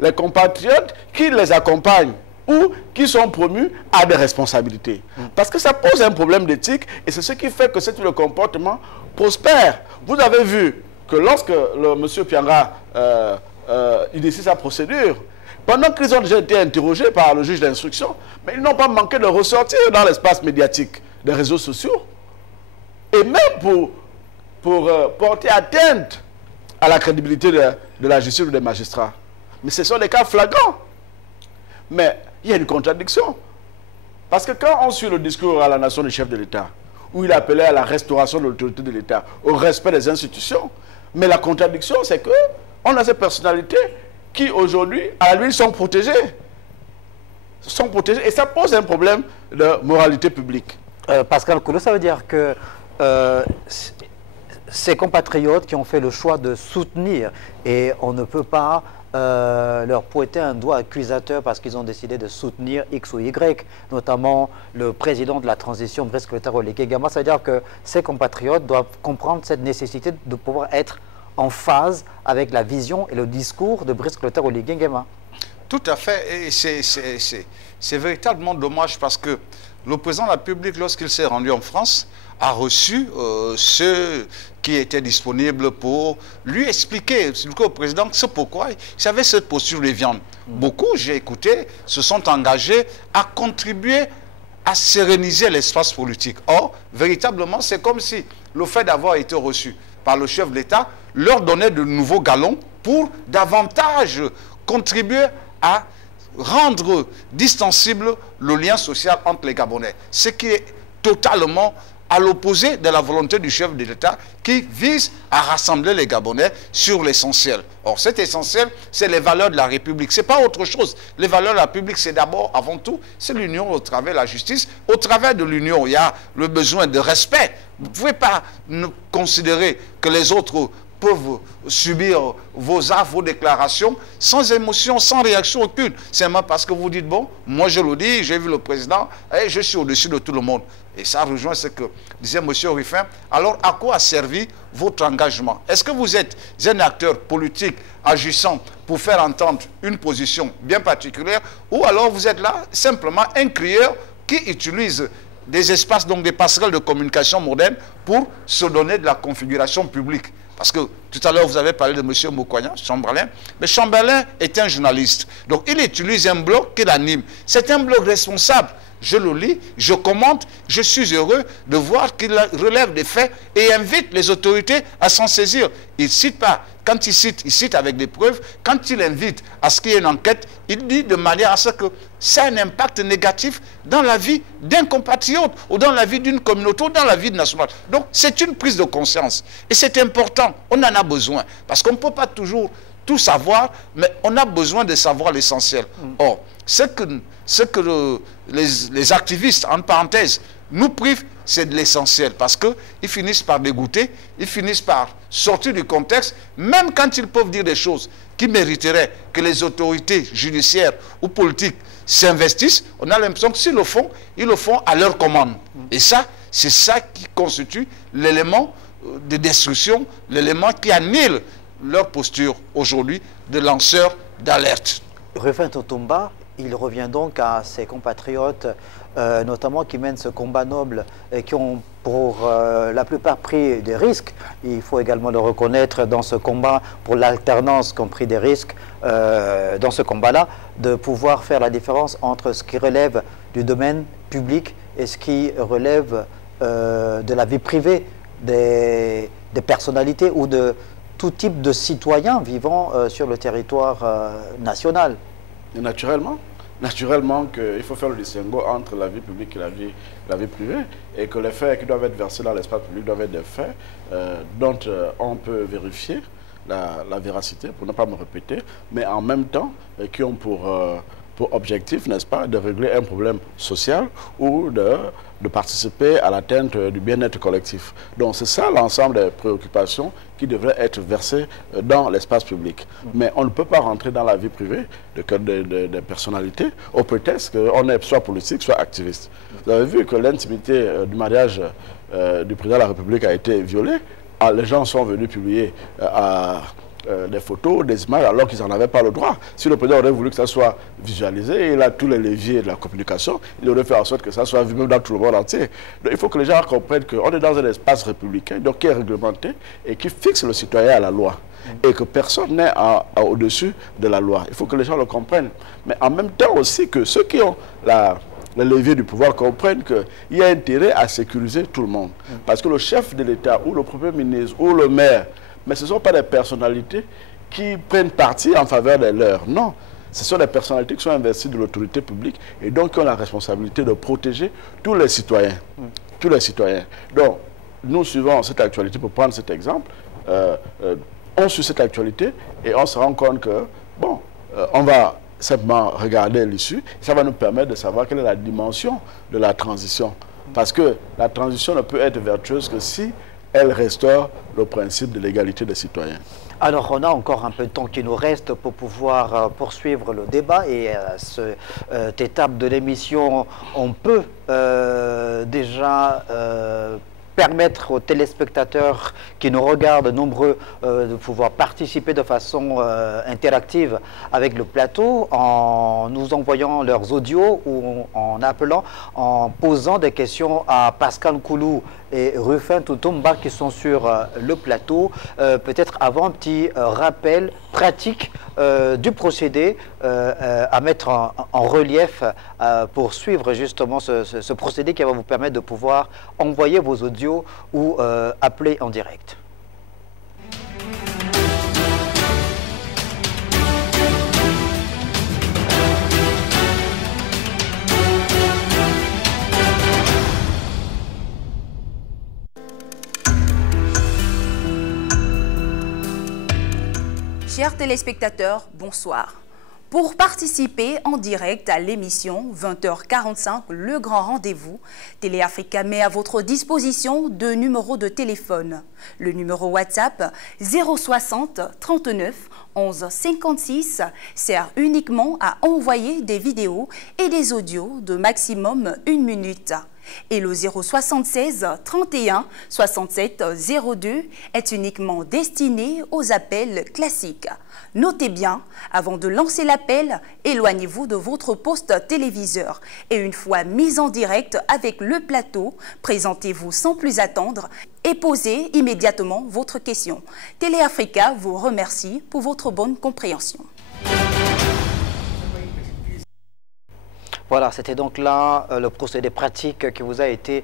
les compatriotes qui les accompagnent ou qui sont promus à des responsabilités. Parce que ça pose un problème d'éthique et c'est ce qui fait que le comportement prospère. Vous avez vu que lorsque le monsieur Pianga initie sa procédure, pendant qu'ils ont déjà été interrogés par le juge d'instruction, mais ils n'ont pas manqué de ressortir dans l'espace médiatique des réseaux sociaux. Et même pour porter atteinte à la crédibilité de la justice ou des magistrats. Mais ce sont des cas flagrants. Mais il y a une contradiction. Parce que quand on suit le discours à la nation du chef de l'État, où il appelait à la restauration de l'autorité de l'État, au respect des institutions. Mais la contradiction, c'est qu'on a ces personnalités qui, aujourd'hui, à lui, sont protégées. Et ça pose un problème de moralité publique. Pascal Koulou, ça veut dire que ces compatriotes qui ont fait le choix de soutenir, et on ne peut pas leur pointer un doigt accusateur parce qu'ils ont décidé de soutenir X ou Y, notamment le président de la transition, Brice Clotaire Oligui Nguema. Ça veut dire que ces compatriotes doivent comprendre cette nécessité de pouvoir être en phase avec la vision et le discours de Brice Clotaire Oligui Nguema. Tout à fait, et c'est véritablement dommage parce que le président de la République, lorsqu'il s'est rendu en France, a reçu ceux qui étaient disponibles pour lui expliquer au président ce pourquoi il avait cette posture de viande. Beaucoup, j'ai écouté, se sont engagés à contribuer à séréniser l'espace politique. Or, véritablement, c'est comme si le fait d'avoir été reçu par le chef de l'État leur donnait de nouveaux galons pour davantage contribuer à rendre distensible le lien social entre les Gabonais. Ce qui est totalement à l'opposé de la volonté du chef de l'État qui vise à rassembler les Gabonais sur l'essentiel. Or, cet essentiel, c'est les valeurs de la République. Ce n'est pas autre chose. Les valeurs de la République, c'est d'abord, avant tout, c'est l'union au travers de la justice. Au travers de l'union, il y a le besoin de respect. Vous ne pouvez pas considérer que les autres peuvent subir vos actes, vos déclarations, sans émotion, sans réaction aucune. C'est même parce que vous dites, bon, moi je le dis, j'ai vu le président, et je suis au-dessus de tout le monde. Et ça rejoint ce que disait M. Ruffin. Alors, à quoi a servi votre engagement? Est-ce que vous êtes un acteur politique agissant pour faire entendre une position bien particulière, ou alors vous êtes là simplement un crieur qui utilise des espaces, donc des passerelles de communication modernes pour se donner de la configuration publique? Parce que tout à l'heure, vous avez parlé de M. Mokoignan, Chamberlain. Mais Chamberlain est un journaliste. Donc, il utilise un blog qu'il anime. C'est un blog responsable. Je le lis, je commente, je suis heureux de voir qu'il relève des faits et invite les autorités à s'en saisir. Il ne cite pas. Quand il cite avec des preuves. Quand il invite à ce qu'il y ait une enquête, il dit de manière à ce que ça ait un impact négatif dans la vie d'un compatriote ou dans la vie d'une communauté ou dans la vie nationale. Donc, c'est une prise de conscience. Et c'est important. On en a besoin. Parce qu'on ne peut pas toujours tout savoir, mais on a besoin de savoir l'essentiel. Or, ce que les activistes, en parenthèse, nous privent, c'est de l'essentiel. Parce qu'ils finissent par dégoûter, ils finissent par sortir du contexte, même quand ils peuvent dire des choses qui mériteraient que les autorités judiciaires ou politiques s'investissent, on a l'impression que s'ils le font, ils le font à leur commande. Et ça, c'est ça qui constitue l'élément de destruction, l'élément qui annule leur posture aujourd'hui de lanceur d'alerte. Ruffin Totumba, il revient donc à ses compatriotes, notamment qui mènent ce combat noble et qui ont pour la plupart pris des risques. Il faut également le reconnaître dans ce combat pour l'alternance qui ont pris des risques dans ce combat-là, de pouvoir faire la différence entre ce qui relève du domaine public et ce qui relève de la vie privée des personnalités ou de tout type de citoyens vivant sur le territoire national. Et naturellement qu'il faut faire le distinguo entre la vie publique et la vie privée, et que les faits qui doivent être versés dans l'espace public doivent être des faits dont on peut vérifier la véracité, pour ne pas me répéter, mais en même temps qui ont pour objectif, n'est-ce pas, de régler un problème social ou de participer à l'atteinte du bien-être collectif. Donc c'est ça l'ensemble des préoccupations qui devraient être versées dans l'espace public. Mais on ne peut pas rentrer dans la vie privée des personnalités au prétexte qu'on est soit politique, soit activiste. Vous avez vu que l'intimité du mariage du président de la République a été violée. Les gens sont venus publier des photos, des images, alors qu'ils n'en avaient pas le droit. Si le président aurait voulu que ça soit visualisé, il a tous les leviers de la communication, il aurait fait en sorte que ça soit vu même dans tout le monde entier. Donc il faut que les gens comprennent qu'on est dans un espace républicain, donc qui est réglementé et qui fixe le citoyen à la loi. Et que personne n'est au-dessus de la loi. Il faut que les gens le comprennent. Mais en même temps aussi que ceux qui ont le levier du pouvoir comprennent qu'il y a intérêt à sécuriser tout le monde. Parce que le chef de l'État ou le Premier ministre ou le maire, mais ce ne sont pas des personnalités qui prennent parti en faveur des leurs. Non, ce sont des personnalités qui sont investies de l'autorité publique et donc qui ont la responsabilité de protéger tous les citoyens. tous les citoyens. Donc, nous suivons cette actualité, pour prendre cet exemple, on suit cette actualité et on se rend compte que, bon, on va simplement regarder l'issue. Ça va nous permettre de savoir quelle est la dimension de la transition. Parce que la transition ne peut être vertueuse que si elle restaure le principe de l'égalité des citoyens. Alors, on a encore un peu de temps qui nous reste pour pouvoir poursuivre le débat. Et à cette étape de l'émission, on peut déjà permettre aux téléspectateurs qui nous regardent nombreux de pouvoir participer de façon interactive avec le plateau en nous envoyant leurs audios ou en appelant, en posant des questions à Pascal Koulou et Rufin Toutoumba qui sont sur le plateau. Peut-être avant un petit rappel pratique du procédé à mettre en relief pour suivre justement ce procédé qui va vous permettre de pouvoir envoyer vos audios ou appeler en direct. Chers téléspectateurs, bonsoir. Pour participer en direct à l'émission 20h45, le grand rendez-vous, Télé Africa met à votre disposition deux numéros de téléphone. Le numéro WhatsApp 060 39 11 56 sert uniquement à envoyer des vidéos et des audios de maximum 1 minute. Et le 076 31 67 02 est uniquement destiné aux appels classiques. Notez bien, avant de lancer l'appel, éloignez-vous de votre poste téléviseur. Et une fois mis en direct avec le plateau, présentez-vous sans plus attendre et posez immédiatement votre question. Télé Africa vous remercie pour votre bonne compréhension. Voilà, c'était donc là le procédé pratique qui vous a été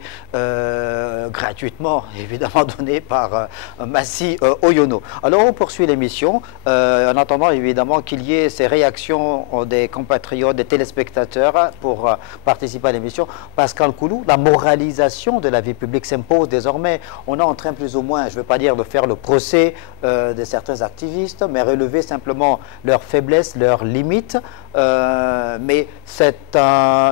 gratuitement, évidemment, donné par Massi Oyono. Alors, on poursuit l'émission en attendant, évidemment, qu'il y ait ces réactions des compatriotes, des téléspectateurs pour participer à l'émission. Pascal Koulou, la moralisation de la vie publique s'impose désormais. On est en train plus ou moins, je ne veux pas dire de faire le procès de certains activistes, mais relever simplement leurs faiblesses, leurs limites. Mais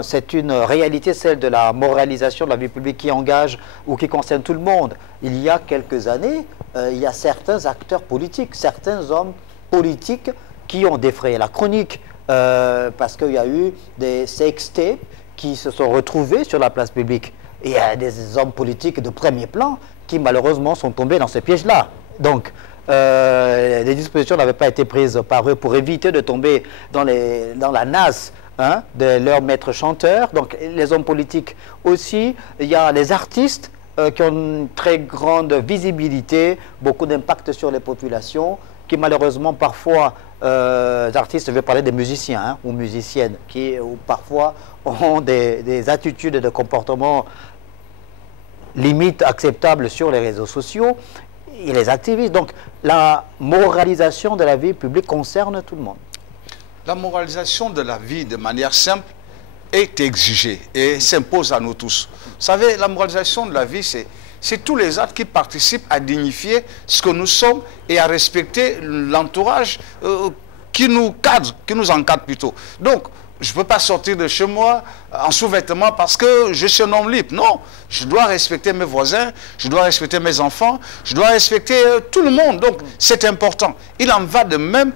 c'est une réalité, celle de la moralisation de la vie publique qui engage ou qui concerne tout le monde. Il y a quelques années, il y a certains acteurs politiques, certains hommes politiques qui ont défrayé la chronique parce qu'il y a eu des sextapes qui se sont retrouvés sur la place publique. Et il y a des hommes politiques de premier plan qui malheureusement sont tombés dans ce piège-là. Donc, les dispositions n'avaient pas été prises par eux pour éviter de tomber dans la nasse de leurs maîtres chanteurs. Donc les hommes politiques aussi, il y a les artistes qui ont une très grande visibilité, beaucoup d'impact sur les populations, qui malheureusement parfois, les artistes, je vais parler des musiciens ou musiciennes, qui parfois ont des attitudes et des comportements limites acceptables sur les réseaux sociaux. Et les activistes. Donc, la moralisation de la vie publique concerne tout le monde. La moralisation de la vie, de manière simple, est exigée et s'impose à nous tous. Vous savez, la moralisation de la vie, c'est tous les actes qui participent à dignifier ce que nous sommes et à respecter l'entourage qui nous cadre, qui nous encadre plutôt. Donc, je ne peux pas sortir de chez moi en sous-vêtements parce que je suis un homme libre. Non, je dois respecter mes voisins, je dois respecter mes enfants, je dois respecter tout le monde. Donc, c'est important. Il en va de même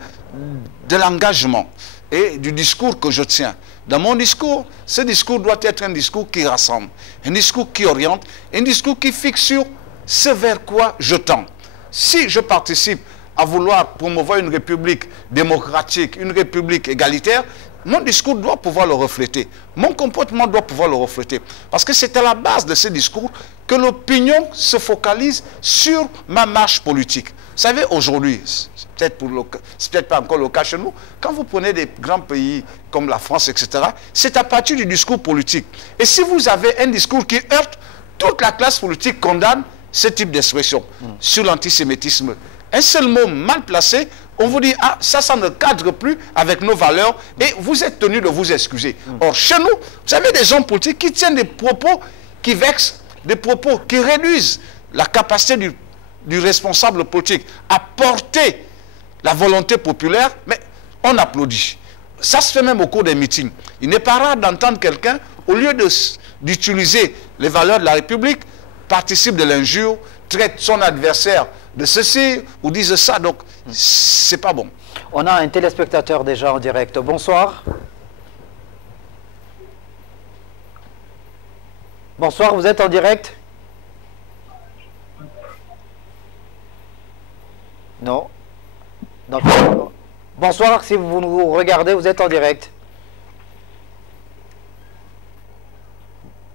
de l'engagement et du discours que je tiens. Dans mon discours, ce discours doit être un discours qui rassemble, un discours qui oriente, un discours qui fixe sur ce vers quoi je tends. Si je participe à vouloir promouvoir une république démocratique, une république égalitaire, mon discours doit pouvoir le refléter. Mon comportement doit pouvoir le refléter. Parce que c'est à la base de ce discours que l'opinion se focalise sur ma marche politique. Vous savez, aujourd'hui, c'est peut-être pas encore le cas chez nous, quand vous prenez des grands pays comme la France, etc., c'est à partir du discours politique. Et si vous avez un discours qui heurte, toute la classe politique condamne ce type d'expression sur l'antisémitisme. Un seul mot mal placé, on vous dit, ah, ça ne cadre plus avec nos valeurs et vous êtes tenu de vous excuser. Or, chez nous, vous avez des hommes politiques qui tiennent des propos qui vexent des propos qui réduisent la capacité du responsable politique à porter la volonté populaire, mais on applaudit. Ça se fait même au cours des meetings. Il n'est pas rare d'entendre quelqu'un, au lieu d'utiliser les valeurs de la République, participe de l'injure, traite son adversaire de ceci ou dise ça. Donc, c'est pas bon. On a un téléspectateur déjà en direct. Bonsoir. Bonsoir, vous êtes en direct? Non. Donc, bonsoir, si vous nous regardez, vous êtes en direct.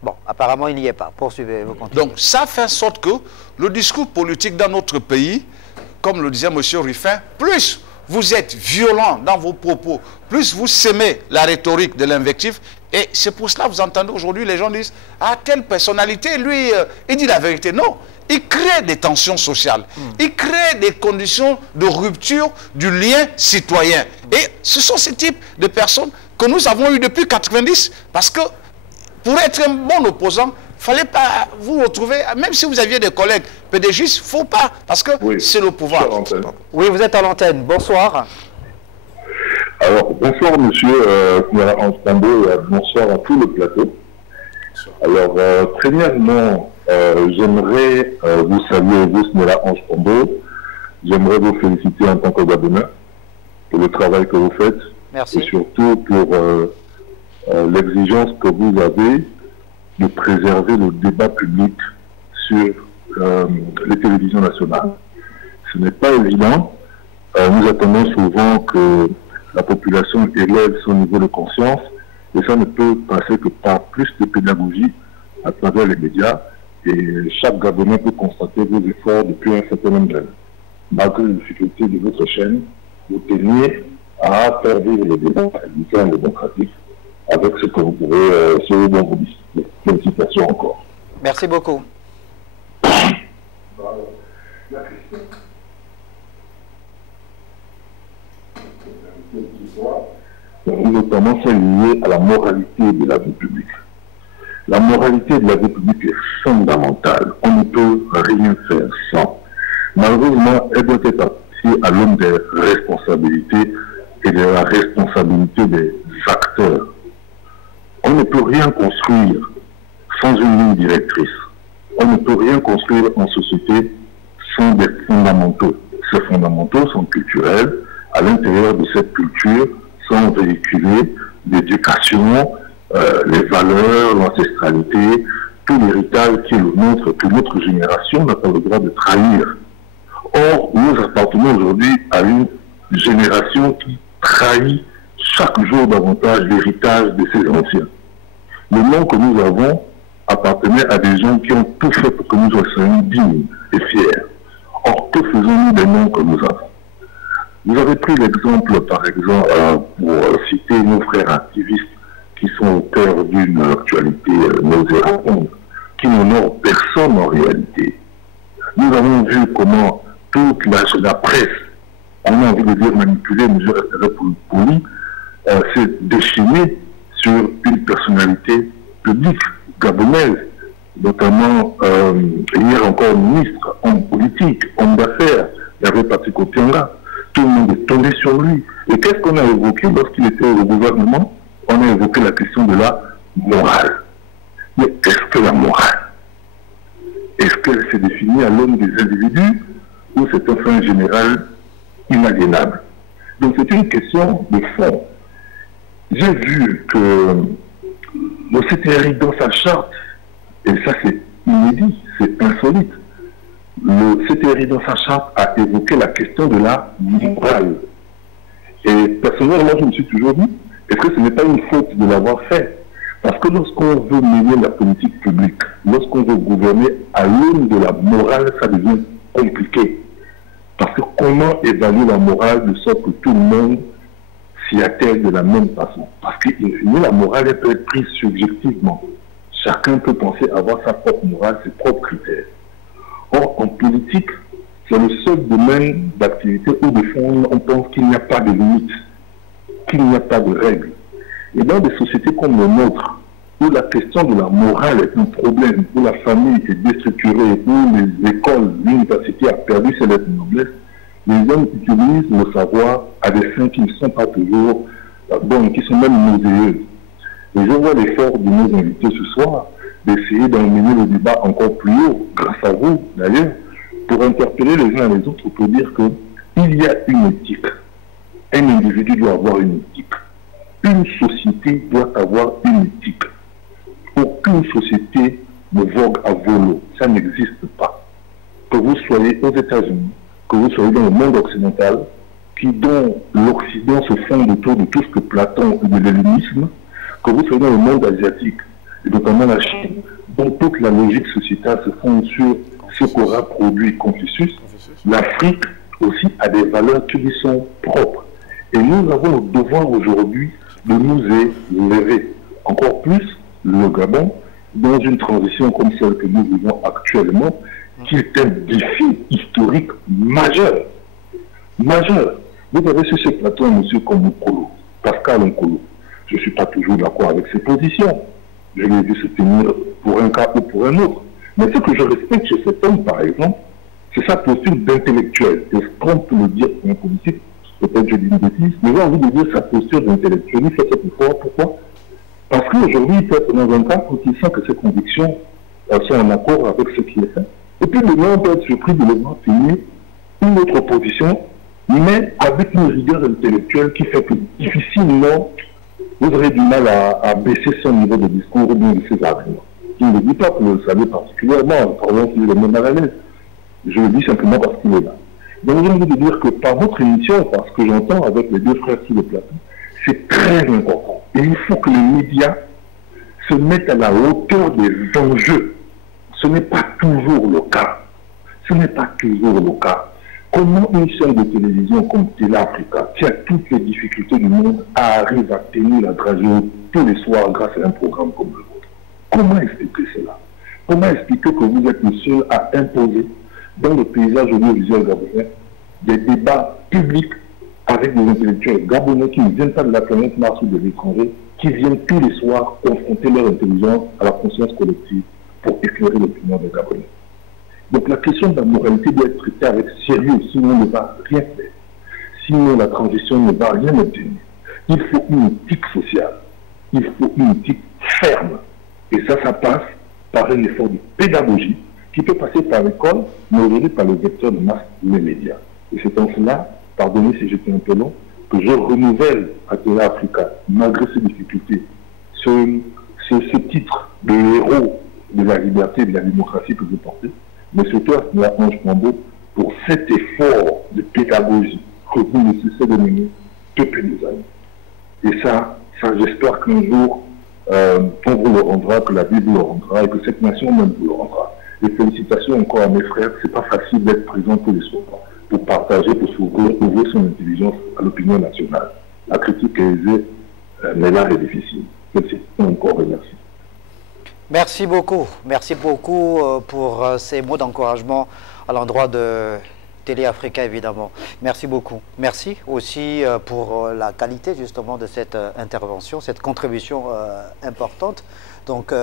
Bon, apparemment, il n'y est pas. Poursuivez, vous continuez. Donc, ça fait en sorte que le discours politique dans notre pays, comme le disait M. Ruffin, plus vous êtes violent dans vos propos, plus vous sémez la rhétorique de l'invectif, et c'est pour cela que vous entendez aujourd'hui les gens disent « Ah, telle personnalité, lui, il dit la vérité. » Non, il crée des tensions sociales, il crée des conditions de rupture du lien citoyen. Et ce sont ces types de personnes que nous avons eu depuis 90, parce que pour être un bon opposant, il ne fallait pas vous retrouver, même si vous aviez des collègues pédégistes, il ne faut pas, parce que c'est le pouvoir. Oui, vous êtes à l'antenne. Bonsoir. Alors, bonsoir monsieur Ange Pambo, et bonsoir à tout le plateau. Alors, premièrement, j'aimerais vous saluer, vous, Smela Ange Pambo. J'aimerais vous féliciter en tant que Gabonais pour le travail que vous faites. Merci. Et surtout pour l'exigence que vous avez de préserver le débat public sur les télévisions nationales. Ce n'est pas évident. Nous attendons souvent que la population élève son niveau de conscience, et ça ne peut passer que par plus de pédagogie à travers les médias, et chaque Gabonais peut constater vos efforts depuis un certain nombre d'années. Malgré les difficultés de votre chaîne, vous teniez à faire vivre le débat républicain et démocratique avec ce que vous pouvez, ce dont vous dites. Félicitations encore. Merci beaucoup. Notamment celle liée à la moralité de la vie publique. La moralité de la vie publique est fondamentale. On ne peut rien faire sans. Malheureusement, elle doit être associée à l'homme des responsabilités et de la responsabilité des acteurs. On ne peut rien construire sans une ligne directrice. On ne peut rien construire en société sans des fondamentaux. Ces fondamentaux sont culturels. À l'intérieur de cette culture sont véhiculés l'éducation, les valeurs, l'ancestralité, tout l'héritage qui est le nôtre, que notre génération n'a pas le droit de trahir. Or, nous appartenons aujourd'hui à une génération qui trahit chaque jour davantage l'héritage de ses anciens. Le nom que nous avons appartenait à des gens qui ont tout fait pour que nous soyons dignes et fiers. Or, que faisons-nous des noms que nous avons? Vous avez pris l'exemple, par exemple, pour citer nos frères activistes qui sont au cœur d'une actualité nauséabonde, qui n'honorent personne en réalité. Nous avons vu comment toute la presse, on a envie de dire manipulée, mais je resterai poli, s'est déchaînée sur une personnalité publique gabonaise, notamment hier encore ministre, homme politique, homme d'affaires, il y avait Patrick Otianga. Tout le monde est tombé sur lui. Et qu'est-ce qu'on a évoqué lorsqu'il était au gouvernement? On a évoqué la question de la morale. Mais est-ce que la morale, est-ce qu'elle s'est définie à l'homme des individus ou c'est un fin général inaliénable? Donc c'est une question de fond. J'ai vu que le CTRI dans sa charte, et ça c'est inédit, c'est insolite, le CTRI dans sa charte a évoqué la question de la morale. Et personnellement, je me suis toujours dit, est-ce que ce n'est pas une faute de l'avoir fait? Parce que lorsqu'on veut mener la politique publique, lorsqu'on veut gouverner à l'aune de la morale, ça devient compliqué. Parce que comment évaluer la morale de sorte que tout le monde s'y attelle de la même façon? Parce qu'in la morale, elle peut être prise subjectivement. Chacun peut penser avoir sa propre morale, ses propres critères. Or, en politique, c'est le seul domaine d'activité où, de fond, on pense qu'il n'y a pas de limite, qu'il n'y a pas de règles. Et dans des sociétés comme le nôtre, où la question de la morale est un problème, où la famille est déstructurée, où les écoles, l'université a perdu ses lettres de noblesse, les hommes utilisent le savoir à des fins qui ne sont pas toujours bonnes, qui sont même nauséeuses. Et je vois l'effort de nos invités ce soir d'essayer d'emmener le débat encore plus haut, grâce à vous d'ailleurs, pour interpeller les uns les autres, pour dire qu'il y a une éthique. Un individu doit avoir une éthique. Une société doit avoir une éthique. Aucune société ne vogue à volo. Ça n'existe pas. Que vous soyez aux États-Unis, que vous soyez dans le monde occidental, dont l'Occident se fonde autour de tout ce que Platon et de l'hellénisme, que vous soyez dans le monde asiatique, et notamment la Chine, dont toute la logique sociétale se fonde sur ce qu'aura produit Confucius, l'Afrique aussi a des valeurs qui lui sont propres. Et nous avons le devoir aujourd'hui de nous élever. Encore plus, le Gabon, dans une transition comme celle que nous vivons actuellement, qui est un défi historique majeur. Majeur. Vous avez sur ce plateau un monsieur comme Nkolo, Pascal Nkolo. Je ne suis pas toujours d'accord avec ses positions. Je l'ai vu se tenir pour un cas ou pour un autre. Mais ce que je respecte chez cet homme, par exemple, c'est sa posture d'intellectuel. Est-ce qu'on peut le dire pour un politique? Peut-être je dis une bêtise, mais j'ai envie de dire sa posture d'intellectuel. Il fait cet effort. Pourquoi? Parce qu'aujourd'hui, il peut être dans un cas où il sent que ses convictions sont en accord avec ce qui est fait. Et puis demain, on peut être surpris de le voir tenir une autre position, mais avec une rigueur intellectuelle qui fait que difficilement, vous aurez du mal à baisser son niveau de discours ou bien de ses arguments. Je ne le dis pas pour le saluer particulièrement, pardon s'il est même à la l'aise. Je le dis simplement parce qu'il est là. Donc j'ai envie de dire que par votre émission, parce que j'entends avec les deux frères sur le plateau, c'est très important. Et il faut que les médias se mettent à la hauteur des enjeux. Ce n'est pas toujours le cas. Ce n'est pas toujours le cas. Comment une chaîne de télévision comme Télé Africa, qui a toutes les difficultés du monde, arrive à tenir la dragée tous les soirs grâce à un programme comme le vôtre? Comment expliquer cela? Comment expliquer que vous êtes le seul à imposer dans le paysage audiovisuel gabonais des débats publics avec des intellectuels gabonais qui ne viennent pas de la planète Mars ou de l'étranger, qui viennent tous les soirs confronter leur intelligence à la conscience collective pour éclairer l'opinion des Gabonais? Donc la question de la moralité doit être traitée avec sérieux, sinon on ne va rien faire. Sinon la transition ne va rien obtenir. Il faut une éthique sociale. Il faut une éthique ferme. Et ça passe par un effort de pédagogie qui peut passer par l'école, mais aujourd'hui par le vecteur de masse, les médias. Et c'est en cela, pardonnez si j'étais un peu long, que je renouvelle à Télé Africa, malgré ces difficultés, ce titre de héros de la liberté et de la démocratie que vous portez, mais surtout à la Ange Mambo pour cet effort de pédagogie que vous ne cessez de mener depuis des années. Et ça j'espère qu'un jour, on vous le rendra, que la Bible vous le rendra et que cette nation même vous le rendra. Et félicitations encore à mes frères, c'est pas facile d'être présent tous les soirs pour partager, pour ouvrir son intelligence à l'opinion nationale. La critique est aisée, mais l'art est difficile. Merci encore et merci. Merci beaucoup pour ces mots d'encouragement à l'endroit de Télé Africa, évidemment. Merci beaucoup. Merci aussi pour la qualité justement de cette intervention, cette contribution importante. Donc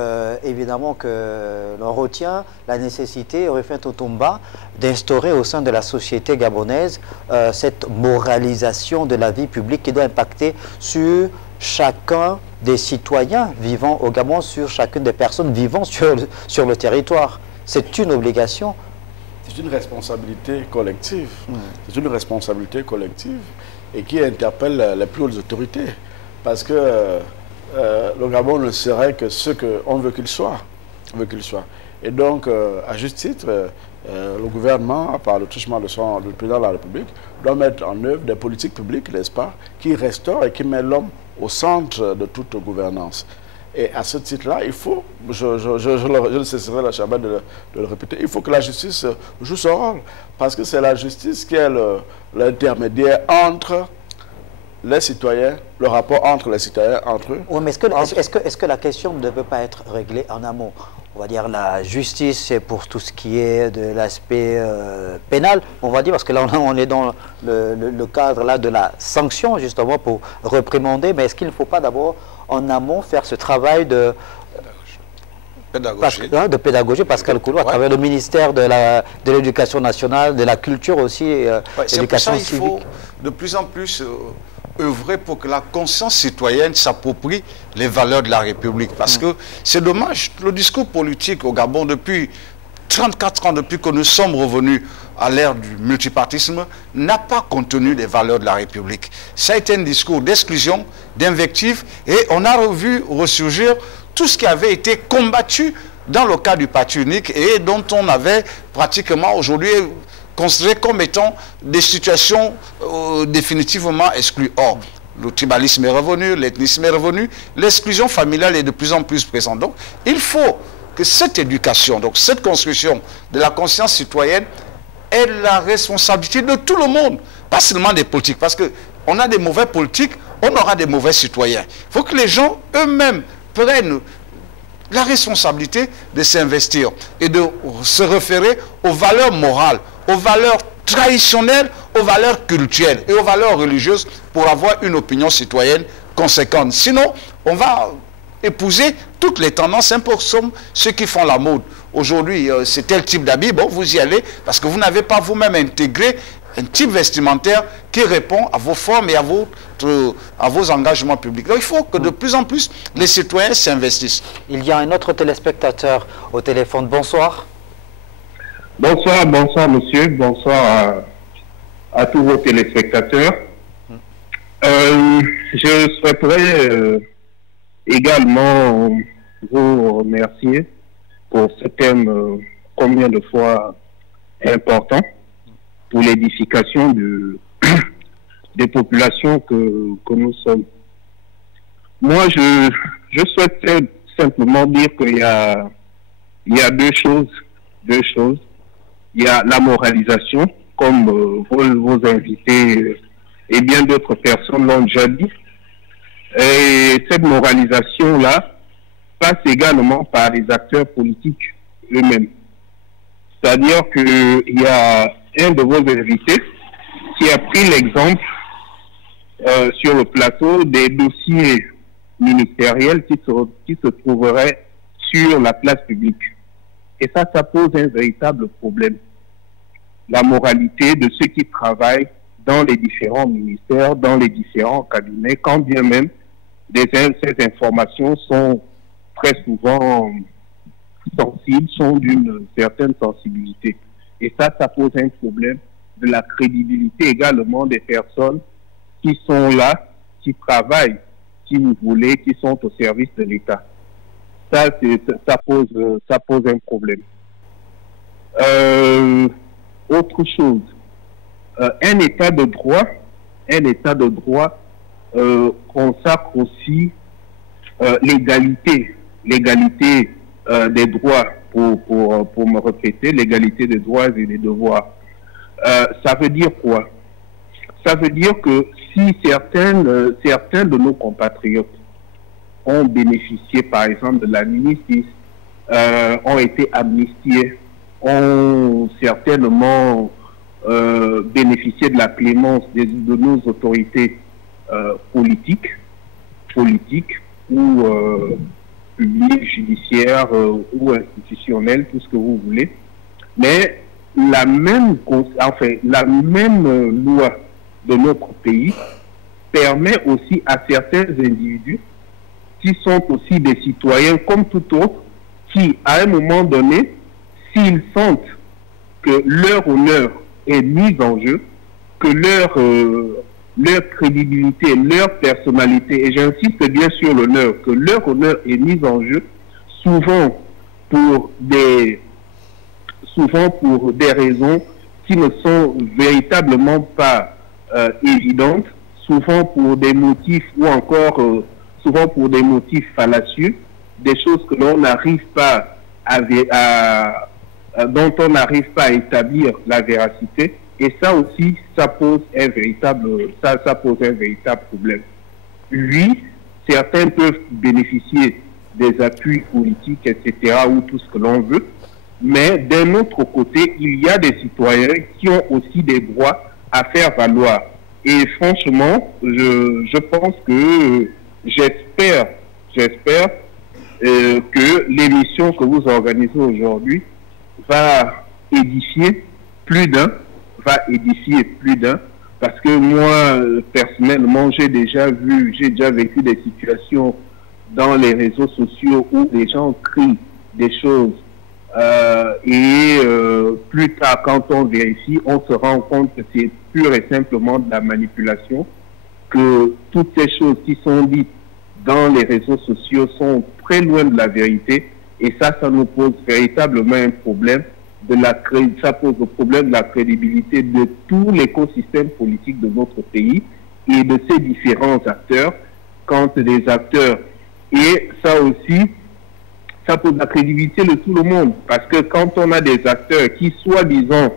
évidemment que l'on retient la nécessité, Rufin Totumba, d'instaurer au sein de la société gabonaise cette moralisation de la vie publique qui doit impacter sur chacun des citoyens vivant au Gabon, sur chacune des personnes vivant sur le territoire. C'est une obligation. C'est une responsabilité collective. C'est une responsabilité collective et qui interpelle les plus hautes autorités. Parce que le Gabon ne serait que ce qu'on veut qu'il soit. Et donc, à juste titre, le gouvernement, par le touchement du président de la République, doit mettre en œuvre des politiques publiques, n'est-ce pas, qui restaurent et qui mettent l'homme au centre de toute gouvernance. Et à ce titre-là, il faut, je ne cesserai la Shabbat de le répéter, il faut que la justice joue son rôle. Parce que c'est la justice qui est l'intermédiaire entre les citoyens, le rapport entre les citoyens, entre eux. Oui, mais est-ce que la question ne peut pas être réglée en amont? On va dire la justice, c'est pour tout ce qui est de l'aspect pénal, on va dire, parce que là, on est dans le cadre là, de la sanction, justement, pour réprimander. Mais est-ce qu'il ne faut pas d'abord, en amont, faire ce travail de de pédagogie, Pascal Coulou, à travers le ministère de l'Éducation nationale, de la culture aussi, l'éducation civique. Il faut de plus en plus œuvrer pour que la conscience citoyenne s'approprie les valeurs de la République. Parce que c'est dommage, le discours politique au Gabon depuis 34 ans, depuis que nous sommes revenus à l'ère du multipartisme, n'a pas contenu les valeurs de la République. Ça a été un discours d'exclusion, d'invective, et on a revu ressurgir tout ce qui avait été combattu dans le cas du parti unique et dont on avait pratiquement aujourd'hui considéré comme étant des situations définitivement exclues. Or, le tribalisme est revenu, l'ethnisme est revenu, l'exclusion familiale est de plus en plus présente. Donc, il faut que cette éducation, donc cette construction de la conscience citoyenne est la responsabilité de tout le monde, pas seulement des politiques, parce qu'on a des mauvais politiques, on aura des mauvais citoyens. Il faut que les gens eux-mêmes prennent la responsabilité de s'investir et de se référer aux valeurs morales, aux valeurs traditionnelles, aux valeurs culturelles et aux valeurs religieuses pour avoir une opinion citoyenne conséquente. Sinon, on va épouser toutes les tendances, un peu comme ceux qui font la mode. Aujourd'hui, c'est tel type d'habit, bon, vous y allez, parce que vous n'avez pas vous-même intégré un type vestimentaire qui répond à vos formes et à vos engagements publics. Donc il faut que de plus en plus les citoyens s'investissent. Il y a un autre téléspectateur au téléphone. Bonsoir. Bonsoir, bonsoir monsieur, bonsoir à tous vos téléspectateurs. Je souhaiterais également vous remercier pour ce thème combien de fois important pour l'édification des populations que nous sommes. Moi, je souhaite simplement dire qu'il y a deux choses. Il y a la moralisation, comme vos invités et bien d'autres personnes l'ont déjà dit. Et cette moralisation-là passe également par les acteurs politiques eux-mêmes. C'est-à-dire qu'il y a un de vos invités qui a pris l'exemple sur le plateau des dossiers ministériels qui se trouveraient sur la place publique. Et ça pose un véritable problème. La moralité de ceux qui travaillent dans les différents ministères, dans les différents cabinets, quand bien même ces informations sont très souvent sensibles, sont d'une certaine sensibilité. Et ça pose un problème de la crédibilité également des personnes qui sont là, qui travaillent, si vous voulez, qui sont au service de l'État. Ça pose un problème. Autre chose, un État de droit consacre aussi l'égalité des droits, pour me répéter, l'égalité des droits et des devoirs. Ça veut dire quoi? Ça veut dire que si certains de nos compatriotes ont bénéficié, par exemple, de l'amnistie, ont été amnistiés, ont certainement bénéficié de la clémence de nos autorités politiques ou publiques, judiciaires ou institutionnelles, tout ce que vous voulez. Mais la même loi de notre pays permet aussi à certains individus qui sont aussi des citoyens comme tout autre, qui, à un moment donné, s'ils sentent que leur honneur est mis en jeu, que leur crédibilité, leur personnalité, et j'insiste bien sur l'honneur, que leur honneur est mis en jeu, souvent pour des raisons qui ne sont véritablement pas évidentes, souvent pour des motifs ou encore souvent pour des motifs fallacieux, des choses que l'on n'arrive pas dont on n'arrive pas à établir la véracité. Et ça aussi, ça pose un véritable problème. Oui, certains peuvent bénéficier des appuis politiques, etc., ou tout ce que l'on veut, mais d'un autre côté, il y a des citoyens qui ont aussi des droits à faire valoir. Et franchement, je pense que j'espère que l'émission que vous organisez aujourd'hui va édifier plus d'un, parce que moi, personnellement, j'ai déjà vécu des situations dans les réseaux sociaux où des gens crient des choses plus tard, quand on vérifie, on se rend compte que c'est pure et simplement de la manipulation, que toutes ces choses qui sont dites dans les réseaux sociaux sont très loin de la vérité, et ça nous pose véritablement un problème ça pose le problème de la crédibilité de tout l'écosystème politique de notre pays et de ces différents acteurs, quand des acteurs, et ça aussi, ça pose la crédibilité de tout le monde, parce que quand on a des acteurs qui, soi-disant,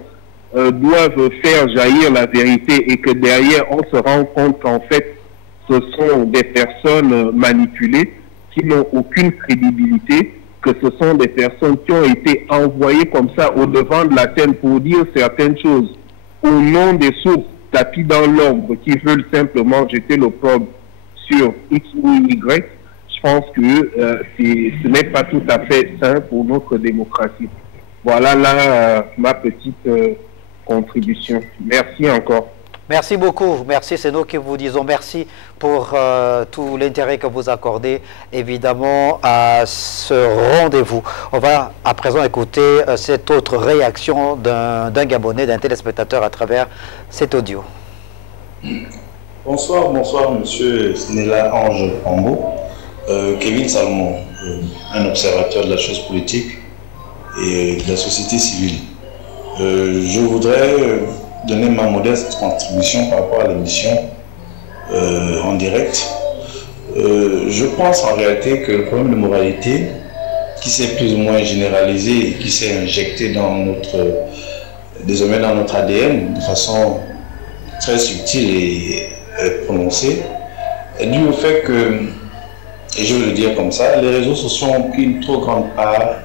doivent faire jaillir la vérité et que derrière, on se rend compte qu'en fait, ce sont des personnes manipulées qui n'ont aucune crédibilité, que ce sont des personnes qui ont été envoyées comme ça au devant de la scène pour dire certaines choses au nom des sources tapis dans l'ombre qui veulent simplement jeter l'opprobre sur X ou Y. Je pense que ce n'est pas tout à fait sain pour notre démocratie. Voilà là ma petite contribution. Merci encore. Merci beaucoup. Merci, c'est nous qui vous disons merci pour tout l'intérêt que vous accordez évidemment à ce rendez-vous. On va à présent écouter cette autre réaction d'un Gabonais, d'un téléspectateur à travers cet audio. Bonsoir, monsieur Snella Ange Ambo. Kevin Salomon, un observateur de la chose politique et de la société civile. Je voudrais donner ma modeste contribution par rapport à l'émission en direct. Je pense en réalité que le problème de moralité qui s'est plus ou moins généralisé et qui s'est injecté désormais dans notre ADN de façon très subtile et prononcée est dû au fait que, et je veux le dire comme ça, les réseaux sociaux ont pris une trop grande part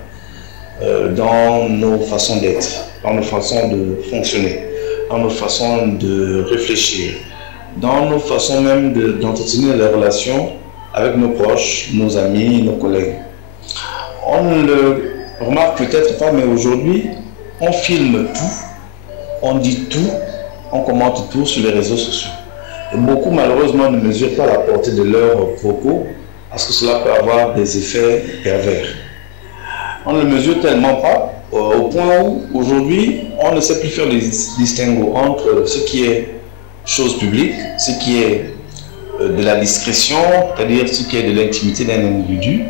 dans nos façons d'être, dans nos façons de fonctionner, dans nos façons de réfléchir, dans nos façons même d'entretenir les relations avec nos proches, nos amis, nos collègues. On ne le remarque peut-être pas, mais aujourd'hui, on filme tout, on dit tout, on commente tout sur les réseaux sociaux. Et beaucoup, malheureusement, ne mesurent pas la portée de leurs propos, parce que cela peut avoir des effets pervers. On ne le mesure tellement pas, au point où, aujourd'hui, on ne sait plus faire les distinguos entre ce qui est chose publique, ce qui est de la discrétion, c'est-à-dire ce qui est de l'intimité d'un individu,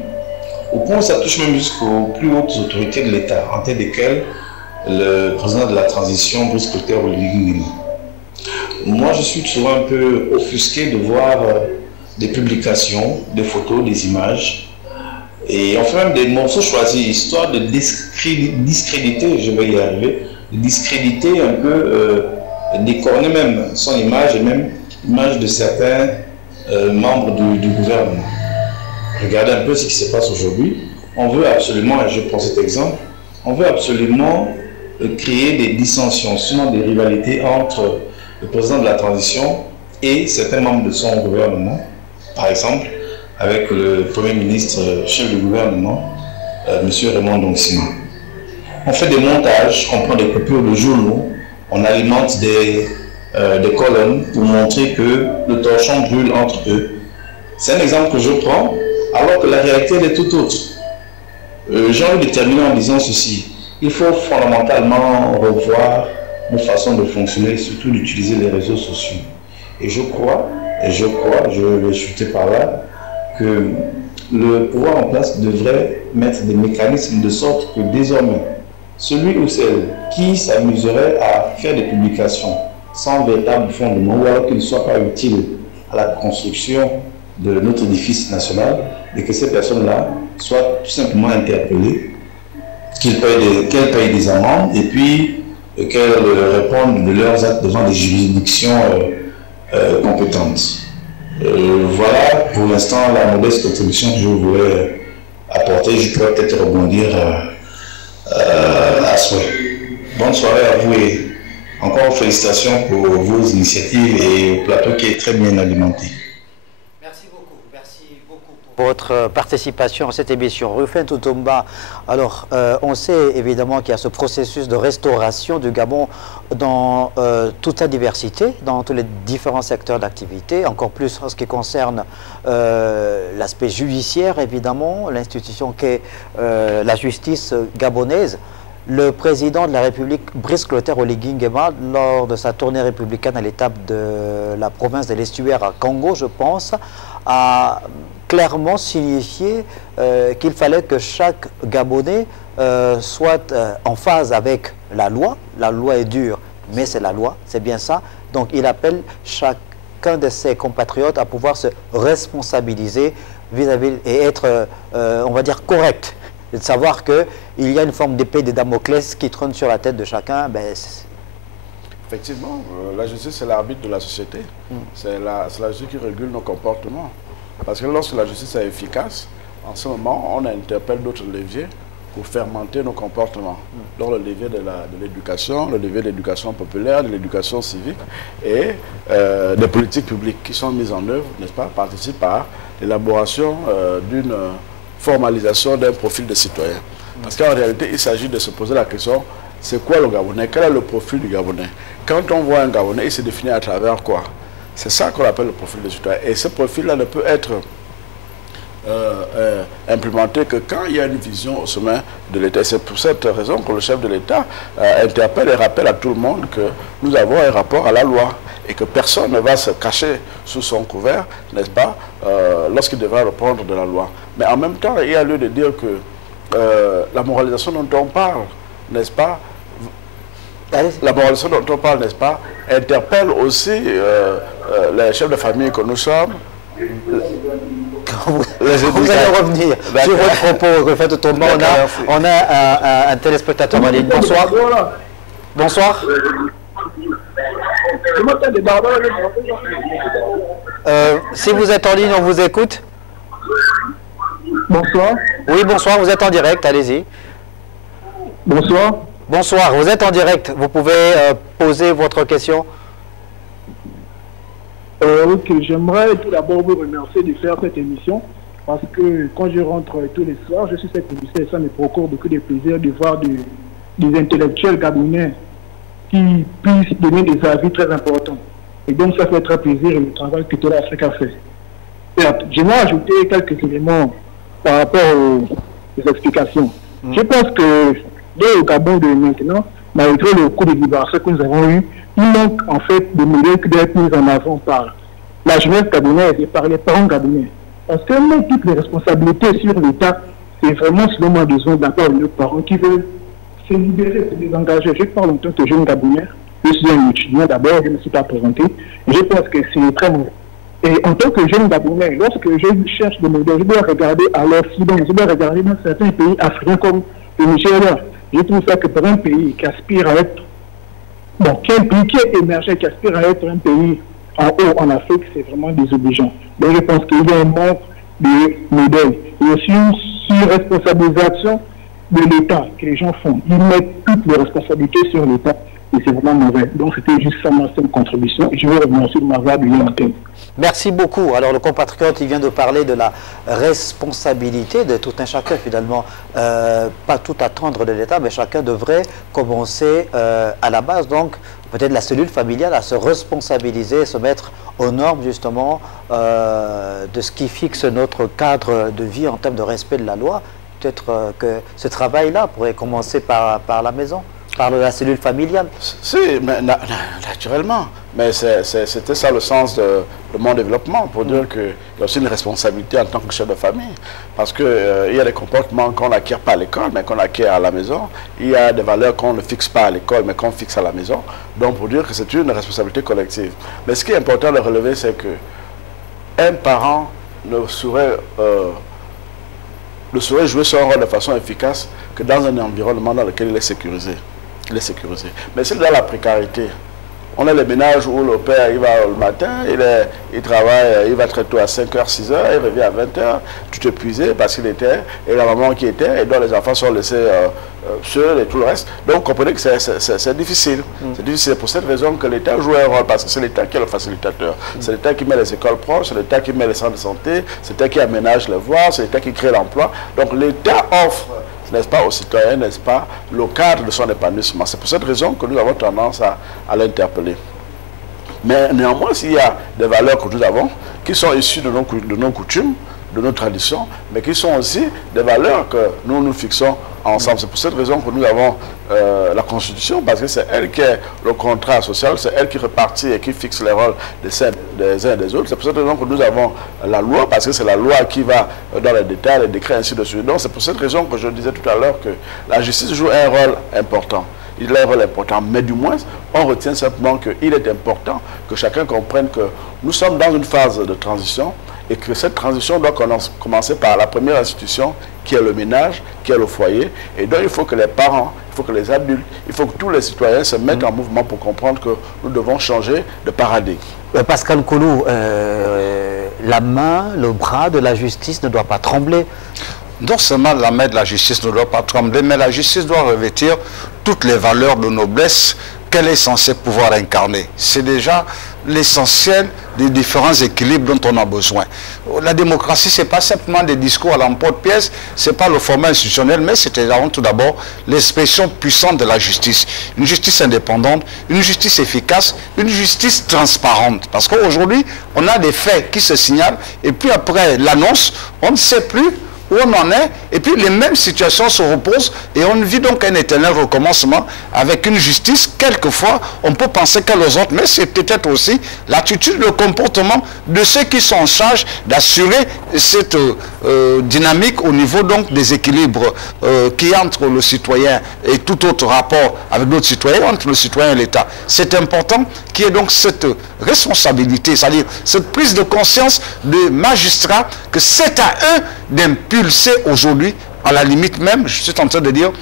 au point où ça touche même jusqu'aux plus hautes autorités de l'État, en tête desquelles le président de la transition, Brice Clotaire Oligui. Moi, je suis souvent un peu offusqué de voir des publications, des photos, des images, et on fait même des morceaux choisis, histoire de discréditer, je vais y arriver, de discréditer un peu, décorner même son image et même l'image de certains membres du gouvernement. Regardez un peu ce qui se passe aujourd'hui. On veut absolument, et je prends cet exemple, on veut absolument créer des dissensions, sinon des rivalités entre le président de la transition et certains membres de son gouvernement, par exemple avec le Premier ministre, chef du gouvernement, M. Raymond Dongsima. On fait des montages, on prend des coupures de journaux, on alimente des colonnes pour montrer que le torchon brûle entre eux. C'est un exemple que je prends, alors que la réalité elle est tout autre. J'ai envie de terminer en disant ceci. Il faut fondamentalement revoir nos façons de fonctionner, surtout d'utiliser les réseaux sociaux. Et je crois, je vais chuter par là, que le pouvoir en place devrait mettre des mécanismes de sorte que désormais, celui ou celle qui s'amuserait à faire des publications sans véritable fondement, ou alors qu'il ne soit pas utile à la construction de notre édifice national, et que ces personnes-là soient tout simplement interpellées, qu'elles payent des amendes, et puis qu'elles répondent de leurs actes devant des juridictions compétentes. Voilà pour l'instant la modeste contribution que je voulais apporter. Je pourrais peut-être rebondir à souhait. Bonne soirée à vous et encore félicitations pour vos initiatives et au plateau qui est très bien alimenté. Merci beaucoup. Merci beaucoup pour votre participation à cette émission. Rufin Tutumba, alors on sait évidemment qu'il y a ce processus de restauration du Gabon dans toute sa diversité, dans tous les différents secteurs d'activité, encore plus en ce qui concerne l'aspect judiciaire évidemment, l'institution qu'est la justice gabonaise. Le président de la République, Brice Clotaire Oligui Nguema, lors de sa tournée républicaine à l'étape de la province de l'Estuaire à Congo, je pense, a clairement signifié qu'il fallait que chaque Gabonais soit en phase avec la loi. La loi est dure, mais c'est la loi, c'est bien ça. Donc il appelle chacun de ses compatriotes à pouvoir se responsabiliser vis-à-vis et être, on va dire, correct. Et de savoir qu'il y a une forme d'épée de Damoclès qui trône sur la tête de chacun. Effectivement, la justice, c'est l'arbitre de la société. C'est la justice qui régule nos comportements. Parce que lorsque la justice est efficace, en ce moment, on interpelle d'autres leviers pour fermenter nos comportements. Donc le levier de l'éducation, le levier de l'éducation populaire, de l'éducation civique et des politiques publiques qui sont mises en œuvre, n'est-ce pas, participent à l'élaboration d'une formalisation d'un profil de citoyen. Parce qu'en réalité, il s'agit de se poser la question, c'est quoi le Gabonais? Quel est le profil du Gabonais? Quand on voit un Gabonais, il se définit à travers quoi? C'est ça qu'on appelle le profil de citoyen. Et ce profil-là ne peut être implémenté que quand il y a une vision au sommet de l'État. C'est pour cette raison que le chef de l'État interpelle et rappelle à tout le monde que nous avons un rapport à la loi et que personne ne va se cacher sous son couvert, n'est-ce pas, lorsqu'il devra répondre de la loi. Mais en même temps, il y a lieu de dire que la moralisation dont on parle, n'est-ce pas, la moralisation dont on parle, n'est-ce pas, interpelle aussi les chefs de famille que nous sommes. Vous allez revenir sur votre propos, Rufin Tutumba. On a un téléspectateur en ligne. Bonsoir. Bonsoir. Si vous êtes en ligne, on vous écoute. Bonsoir. Oui, bonsoir, vous êtes en direct, allez-y. Bonsoir. Bonsoir, vous êtes en direct. Vous pouvez poser votre question. Ok, j'aimerais tout d'abord vous remercier de faire cette émission parce que quand je rentre tous les soirs, je suis cette émission et ça me procure beaucoup de plaisir de voir des intellectuels gabonais qui puissent donner des avis très importants. Et donc ça fait très plaisir le travail que Télé Africa fait. J'aimerais ajouter quelques éléments par rapport aux explications. Je pense que dès le Gabon de maintenant, malgré le coup de libération que nous avons eu, il manque en fait de modèles qui doivent être mis en avant par la jeunesse gabonaise et par les parents gabonais. Parce que même toutes les responsabilités sur l'État, c'est vraiment selon moi besoin de la part de nos parents qui veulent se libérer, se désengager. Je parle en tant que jeune gabonais, je suis un étudiant d'abord, je ne me suis pas présenté. Je pense que c'est très mauvais. Et en tant que jeune gabonais, lorsque je cherche des modèles, je dois regarder à l'Occident, je dois regarder dans certains pays africains comme le Nigeria. Je trouve ça que pour un pays qui aspire à être qui est émergent, qui aspire à être un pays en haut en Afrique, c'est vraiment désobligeant. Donc je pense qu'il y a un manque de modèles. Et aussi une surresponsabilisation de l'État que les gens font. Ils mettent toutes les responsabilités sur l'État et c'est vraiment mauvais. Donc c'était juste ça ma seule contribution. Et je veux remercier de m'avoir donné l'antenne. Merci beaucoup. Alors le compatriote, il vient de parler de la responsabilité de tout un chacun finalement. Pas tout attendre de l'État, mais chacun devrait commencer à la base. Donc peut-être la cellule familiale à se responsabiliser, se mettre aux normes justement de ce qui fixe notre cadre de vie en termes de respect de la loi. Peut-être que ce travail-là pourrait commencer par la maison, par la cellule familiale. Si, mais naturellement. Mais c'était ça le sens de mon développement, pour dire qu'il y a aussi une responsabilité en tant que chef de famille. Parce qu'il y a des comportements qu'on n'acquiert pas à l'école, mais qu'on acquiert à la maison. Il y a des valeurs qu'on ne fixe pas à l'école, mais qu'on fixe à la maison. Donc pour dire que c'est une responsabilité collective. Mais ce qui est important de relever, c'est que un parent ne saurait jouer son rôle de façon efficace que dans un environnement dans lequel il est sécurisé. Mais c'est dans la précarité, On a les ménages où le père, il va le matin, il travaille, il va très tôt à 5h, 6h, il revient à 20h, tout épuisé parce qu'il était, et la maman qui était, et donc les enfants sont laissés seuls et tout le reste. Donc vous comprenez que c'est difficile. C'est difficile pour cette raison que l'État joue un rôle, parce que c'est l'État qui est le facilitateur. C'est l'État qui met les écoles proches, c'est l'État qui met les centres de santé, c'est l'État qui aménage les voies, c'est l'État qui crée l'emploi. Donc l'État offre, n'est-ce pas, aux citoyens, n'est-ce pas, le cadre de son épanouissement. C'est pour cette raison que nous avons tendance à l'interpeller. Mais néanmoins, s'il y a des valeurs que nous avons, qui sont issues de nos coutumes, de nos traditions, mais qui sont aussi des valeurs que nous fixons ensemble. C'est pour cette raison que nous avons la Constitution, parce que c'est elle qui est le contrat social, c'est elle qui répartit et qui fixe les rôles des uns et des autres. C'est pour cette raison que nous avons la loi, parce que c'est la loi qui va dans les détails, les décrets, ainsi de suite. Donc c'est pour cette raison que je disais tout à l'heure que la justice joue un rôle important. Il a un rôle important, mais du moins, on retient simplement qu'il est important que chacun comprenne que nous sommes dans une phase de transition et que cette transition doit commencer par la première institution qui est le ménage, qui est le foyer. Et donc il faut que les parents, il faut que les adultes, il faut que tous les citoyens se mettent en mouvement pour comprendre que nous devons changer de paradigme. Pascal Koulou, la main, le bras de la justice ne doit pas trembler. Non seulement la main de la justice ne doit pas trembler, mais la justice doit revêtir toutes les valeurs de noblesse qu'elle est censée pouvoir incarner. C'est déjà l'essentiel des différents équilibres dont on a besoin. La démocratie, ce n'est pas simplement des discours à l'emporte-pièce, ce n'est pas le format institutionnel, mais c'est tout d'abord l'expression puissante de la justice. Une justice indépendante, une justice efficace, une justice transparente. Parce qu'aujourd'hui, on a des faits qui se signalent, et puis après l'annonce, on ne sait plus où on en est, et puis les mêmes situations se reposent, et on vit donc un éternel recommencement avec une justice. Quelquefois, on peut penser qu'elle aux autres, mais c'est peut-être aussi l'attitude, le comportement de ceux qui sont en charge d'assurer cette dynamique au niveau donc des équilibres qui entre le citoyen et tout autre rapport avec d'autres citoyens, entre le citoyen et l'État. C'est important qu'il y ait donc cette responsabilité, c'est-à-dire cette prise de conscience des magistrats, que c'est à eux d'impulser aujourd'hui, à la limite même, je suis en train de dire,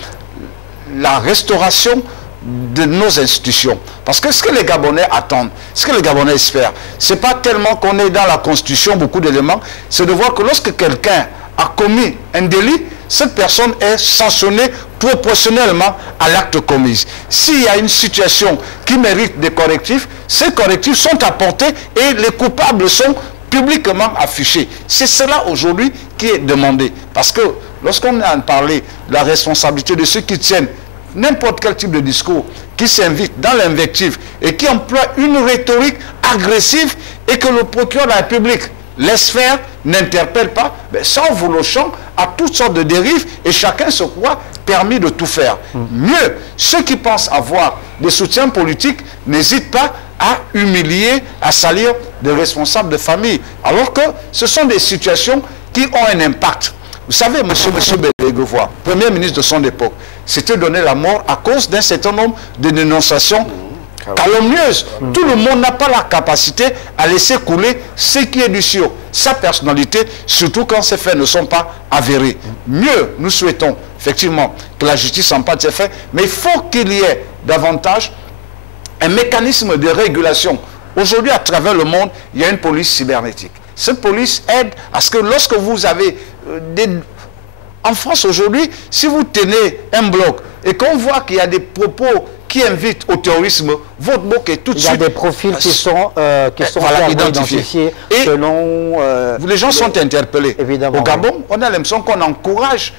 la restauration de nos institutions. Parce que ce que les Gabonais attendent, ce que les Gabonais espèrent, ce n'est pas tellement qu'on ait dans la Constitution beaucoup d'éléments, c'est de voir que lorsque quelqu'un a commis un délit, cette personne est sanctionnée proportionnellement à l'acte commis. S'il y a une situation qui mérite des correctifs, ces correctifs sont apportés et les coupables sont publiquement affichés. C'est cela aujourd'hui qui est demandé. Parce que lorsqu'on a parlé de la responsabilité de ceux qui tiennent n'importe quel type de discours, qui s'invitent dans l'invective et qui emploient une rhétorique agressive et que le procureur de la République laisse faire, n'interpelle pas, ben ça ouvre le champ à toutes sortes de dérives et chacun se croit permis de tout faire. Mieux, ceux qui pensent avoir des soutiens politiques n'hésitent pas à humilier, à salir des responsables de famille. Alors que ce sont des situations qui ont un impact. Vous savez, M. Bélégovoy, Premier ministre de son époque, s'était donné la mort à cause d'un certain nombre de dénonciations calomnieuse. Tout le monde n'a pas la capacité à laisser couler ce qui est du sur sa personnalité, surtout quand ces faits ne sont pas avérés. Mieux, nous souhaitons effectivement que la justice s'empare de ces faits, mais il faut qu'il y ait davantage un mécanisme de régulation. Aujourd'hui, à travers le monde, il y a une police cybernétique. Cette police aide à ce que lorsque vous avez En France aujourd'hui, si vous tenez un bloc et qu'on voit qu'il y a des propos qui invitent au terrorisme, votre bloc est tout de suite... Il y a des profils qui sont voilà, identifiés. Et selon... les gens sont interpellés. Évidemment, au Gabon, on a l'impression qu'on encourage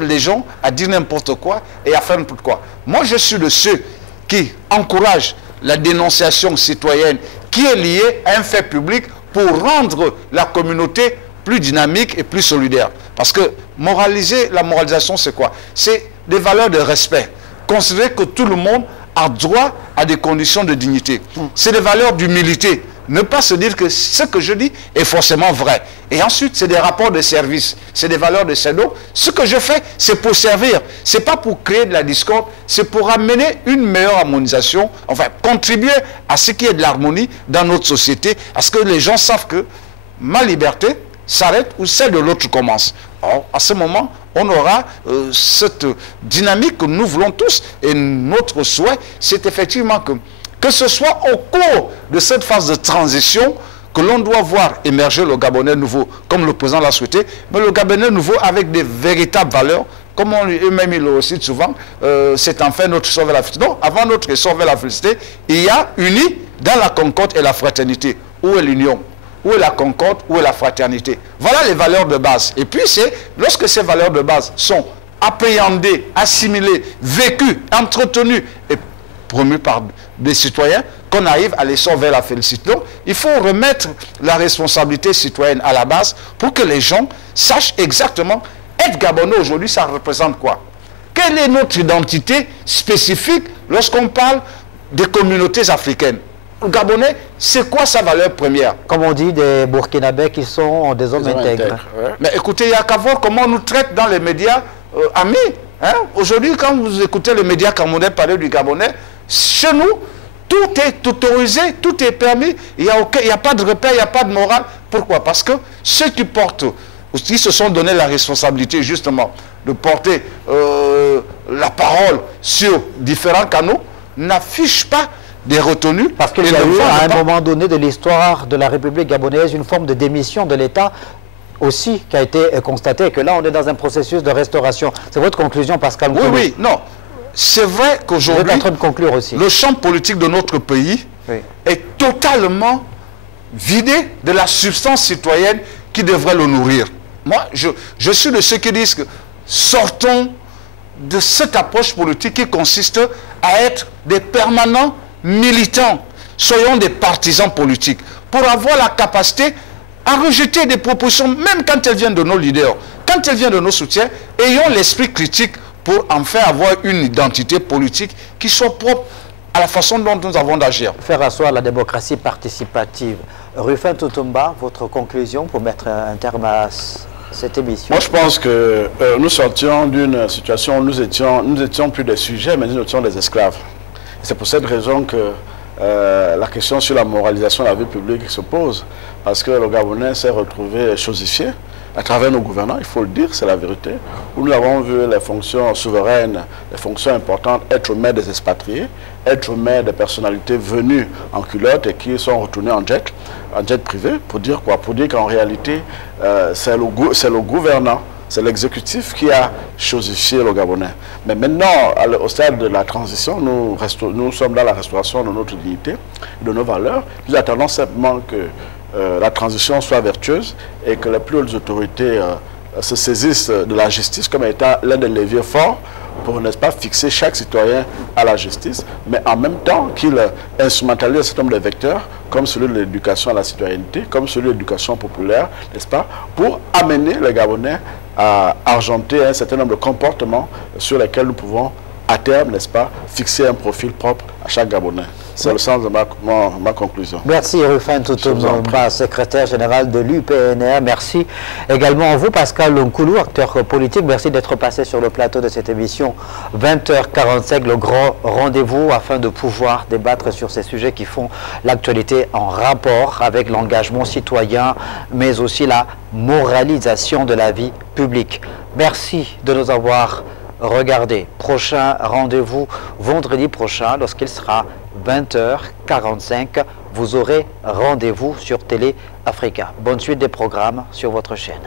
les gens à dire n'importe quoi et à faire n'importe quoi. Moi, je suis de ceux qui encouragent la dénonciation citoyenne qui est liée à un fait public pour rendre la communauté plus dynamique et plus solidaire. Parce que la moralisation, c'est quoi? C'est des valeurs de respect. Considérer que tout le monde a droit à des conditions de dignité. C'est des valeurs d'humilité. Ne pas se dire que ce que je dis est forcément vrai. Et ensuite, c'est des rapports de service. C'est des valeurs de service. Ce que je fais, c'est pour servir. Ce n'est pas pour créer de la discorde. C'est pour amener une meilleure harmonisation. Enfin, contribuer à ce qu'il y ait de l'harmonie dans notre société. À ce que les gens savent que ma liberté s'arrête où celle de l'autre commence. Alors, à ce moment, on aura cette dynamique que nous voulons tous. Et notre souhait, c'est effectivement que que ce soit au cours de cette phase de transition que l'on doit voir émerger le Gabonais nouveau, comme le président l'a souhaité, mais le Gabonais nouveau avec des véritables valeurs, comme eux-mêmes ils le citent souvent, c'est enfin notre essor vers la félicité. Non, avant notre essor vers la félicité, il y a uni dans la concorde et la fraternité. Où est l'union? Où est la concorde? Où est la fraternité? Voilà les valeurs de base. Et puis c'est, lorsque ces valeurs de base sont appréhendées, assimilées, vécues, entretenues et promues par des citoyens, qu'on arrive à l'essor vers la félicité. Donc, il faut remettre la responsabilité citoyenne à la base pour que les gens sachent exactement être Gabonais aujourd'hui, ça représente quoi? Quelle est notre identité spécifique lorsqu'on parle des communautés africaines? Le Gabonais, c'est quoi sa valeur première? Comme on dit, des Burkinabés qui sont des hommes intègres. Ouais. Mais écoutez, il n'y a qu'à voir comment on nous traite dans les médias amis. Hein? Aujourd'hui, quand vous écoutez les médias camerounais parler du Gabonais, chez nous, tout est autorisé, tout est permis, il n'y a pas de repère, il n'y a pas de morale. Pourquoi? Parce que ceux qui portent, qui se sont donné la responsabilité justement de porter la parole sur différents canaux, n'affichent pas des retenues. Parce qu'il y a eu à un moment donné de l'histoire de la République gabonaise une forme de démission de l'État aussi qui a été constatée, et que là on est dans un processus de restauration. C'est votre conclusion, Pascal? Oui, oui, non. C'est vrai qu'aujourd'hui, le champ politique de notre pays est totalement vidé de la substance citoyenne qui devrait le nourrir. Moi, je suis de ceux qui disent que sortons de cette approche politique qui consiste à être des permanents militants. Soyons des partisans politiques pour avoir la capacité à rejeter des propositions, même quand elles viennent de nos leaders, quand elles viennent de nos soutiens, ayons l'esprit critique pour enfin avoir une identité politique qui soit propre à la façon dont nous avons d'agir. Faire asseoir la démocratie participative. Rufin Tutumba, votre conclusion pour mettre un terme à cette émission? Moi, je pense que nous sortions d'une situation où nous étions plus des sujets, mais nous étions des esclaves. C'est pour cette raison que la question sur la moralisation de la vie publique se pose, parce que le Gabonais s'est retrouvé chosifié à travers nos gouvernants, il faut le dire, c'est la vérité, où nous avons vu les fonctions souveraines, les fonctions importantes être maires des expatriés, être maires des personnalités venues en culotte et qui sont retournées en jet privé, pour dire quoi? Pour dire qu'en réalité, c'est le gouvernant, c'est l'exécutif qui a chosifié le Gabonais. Mais maintenant, au stade de la transition, nous sommes dans la restauration de notre dignité, de nos valeurs. Nous attendons simplement que la transition soit vertueuse et que les plus hautes autorités se saisissent de la justice comme étant l'un des leviers forts pour, n'est-ce pas, fixer chaque citoyen à la justice, mais en même temps qu'il instrumentalise un certain nombre de vecteurs, comme celui de l'éducation à la citoyenneté, comme celui de l'éducation populaire, n'est-ce pas, pour amener les Gabonais à argenter un certain nombre de comportements sur lesquels nous pouvons, à terme, n'est-ce pas, fixer un profil propre à chaque Gabonais. C'est le sens de ma conclusion. Merci Rufin Tutumba, secrétaire général de l'UPNR. Merci également à vous, Pascal Nkoulou, acteur politique. Merci d'être passé sur le plateau de cette émission 20h45, le grand rendez-vous, afin de pouvoir débattre sur ces sujets qui font l'actualité en rapport avec l'engagement citoyen, mais aussi la moralisation de la vie publique. Merci de nous avoir regardés. Prochain rendez-vous vendredi prochain, lorsqu'il sera 20h45, vous aurez rendez-vous sur Télé Africa. Bonne suite des programmes sur votre chaîne.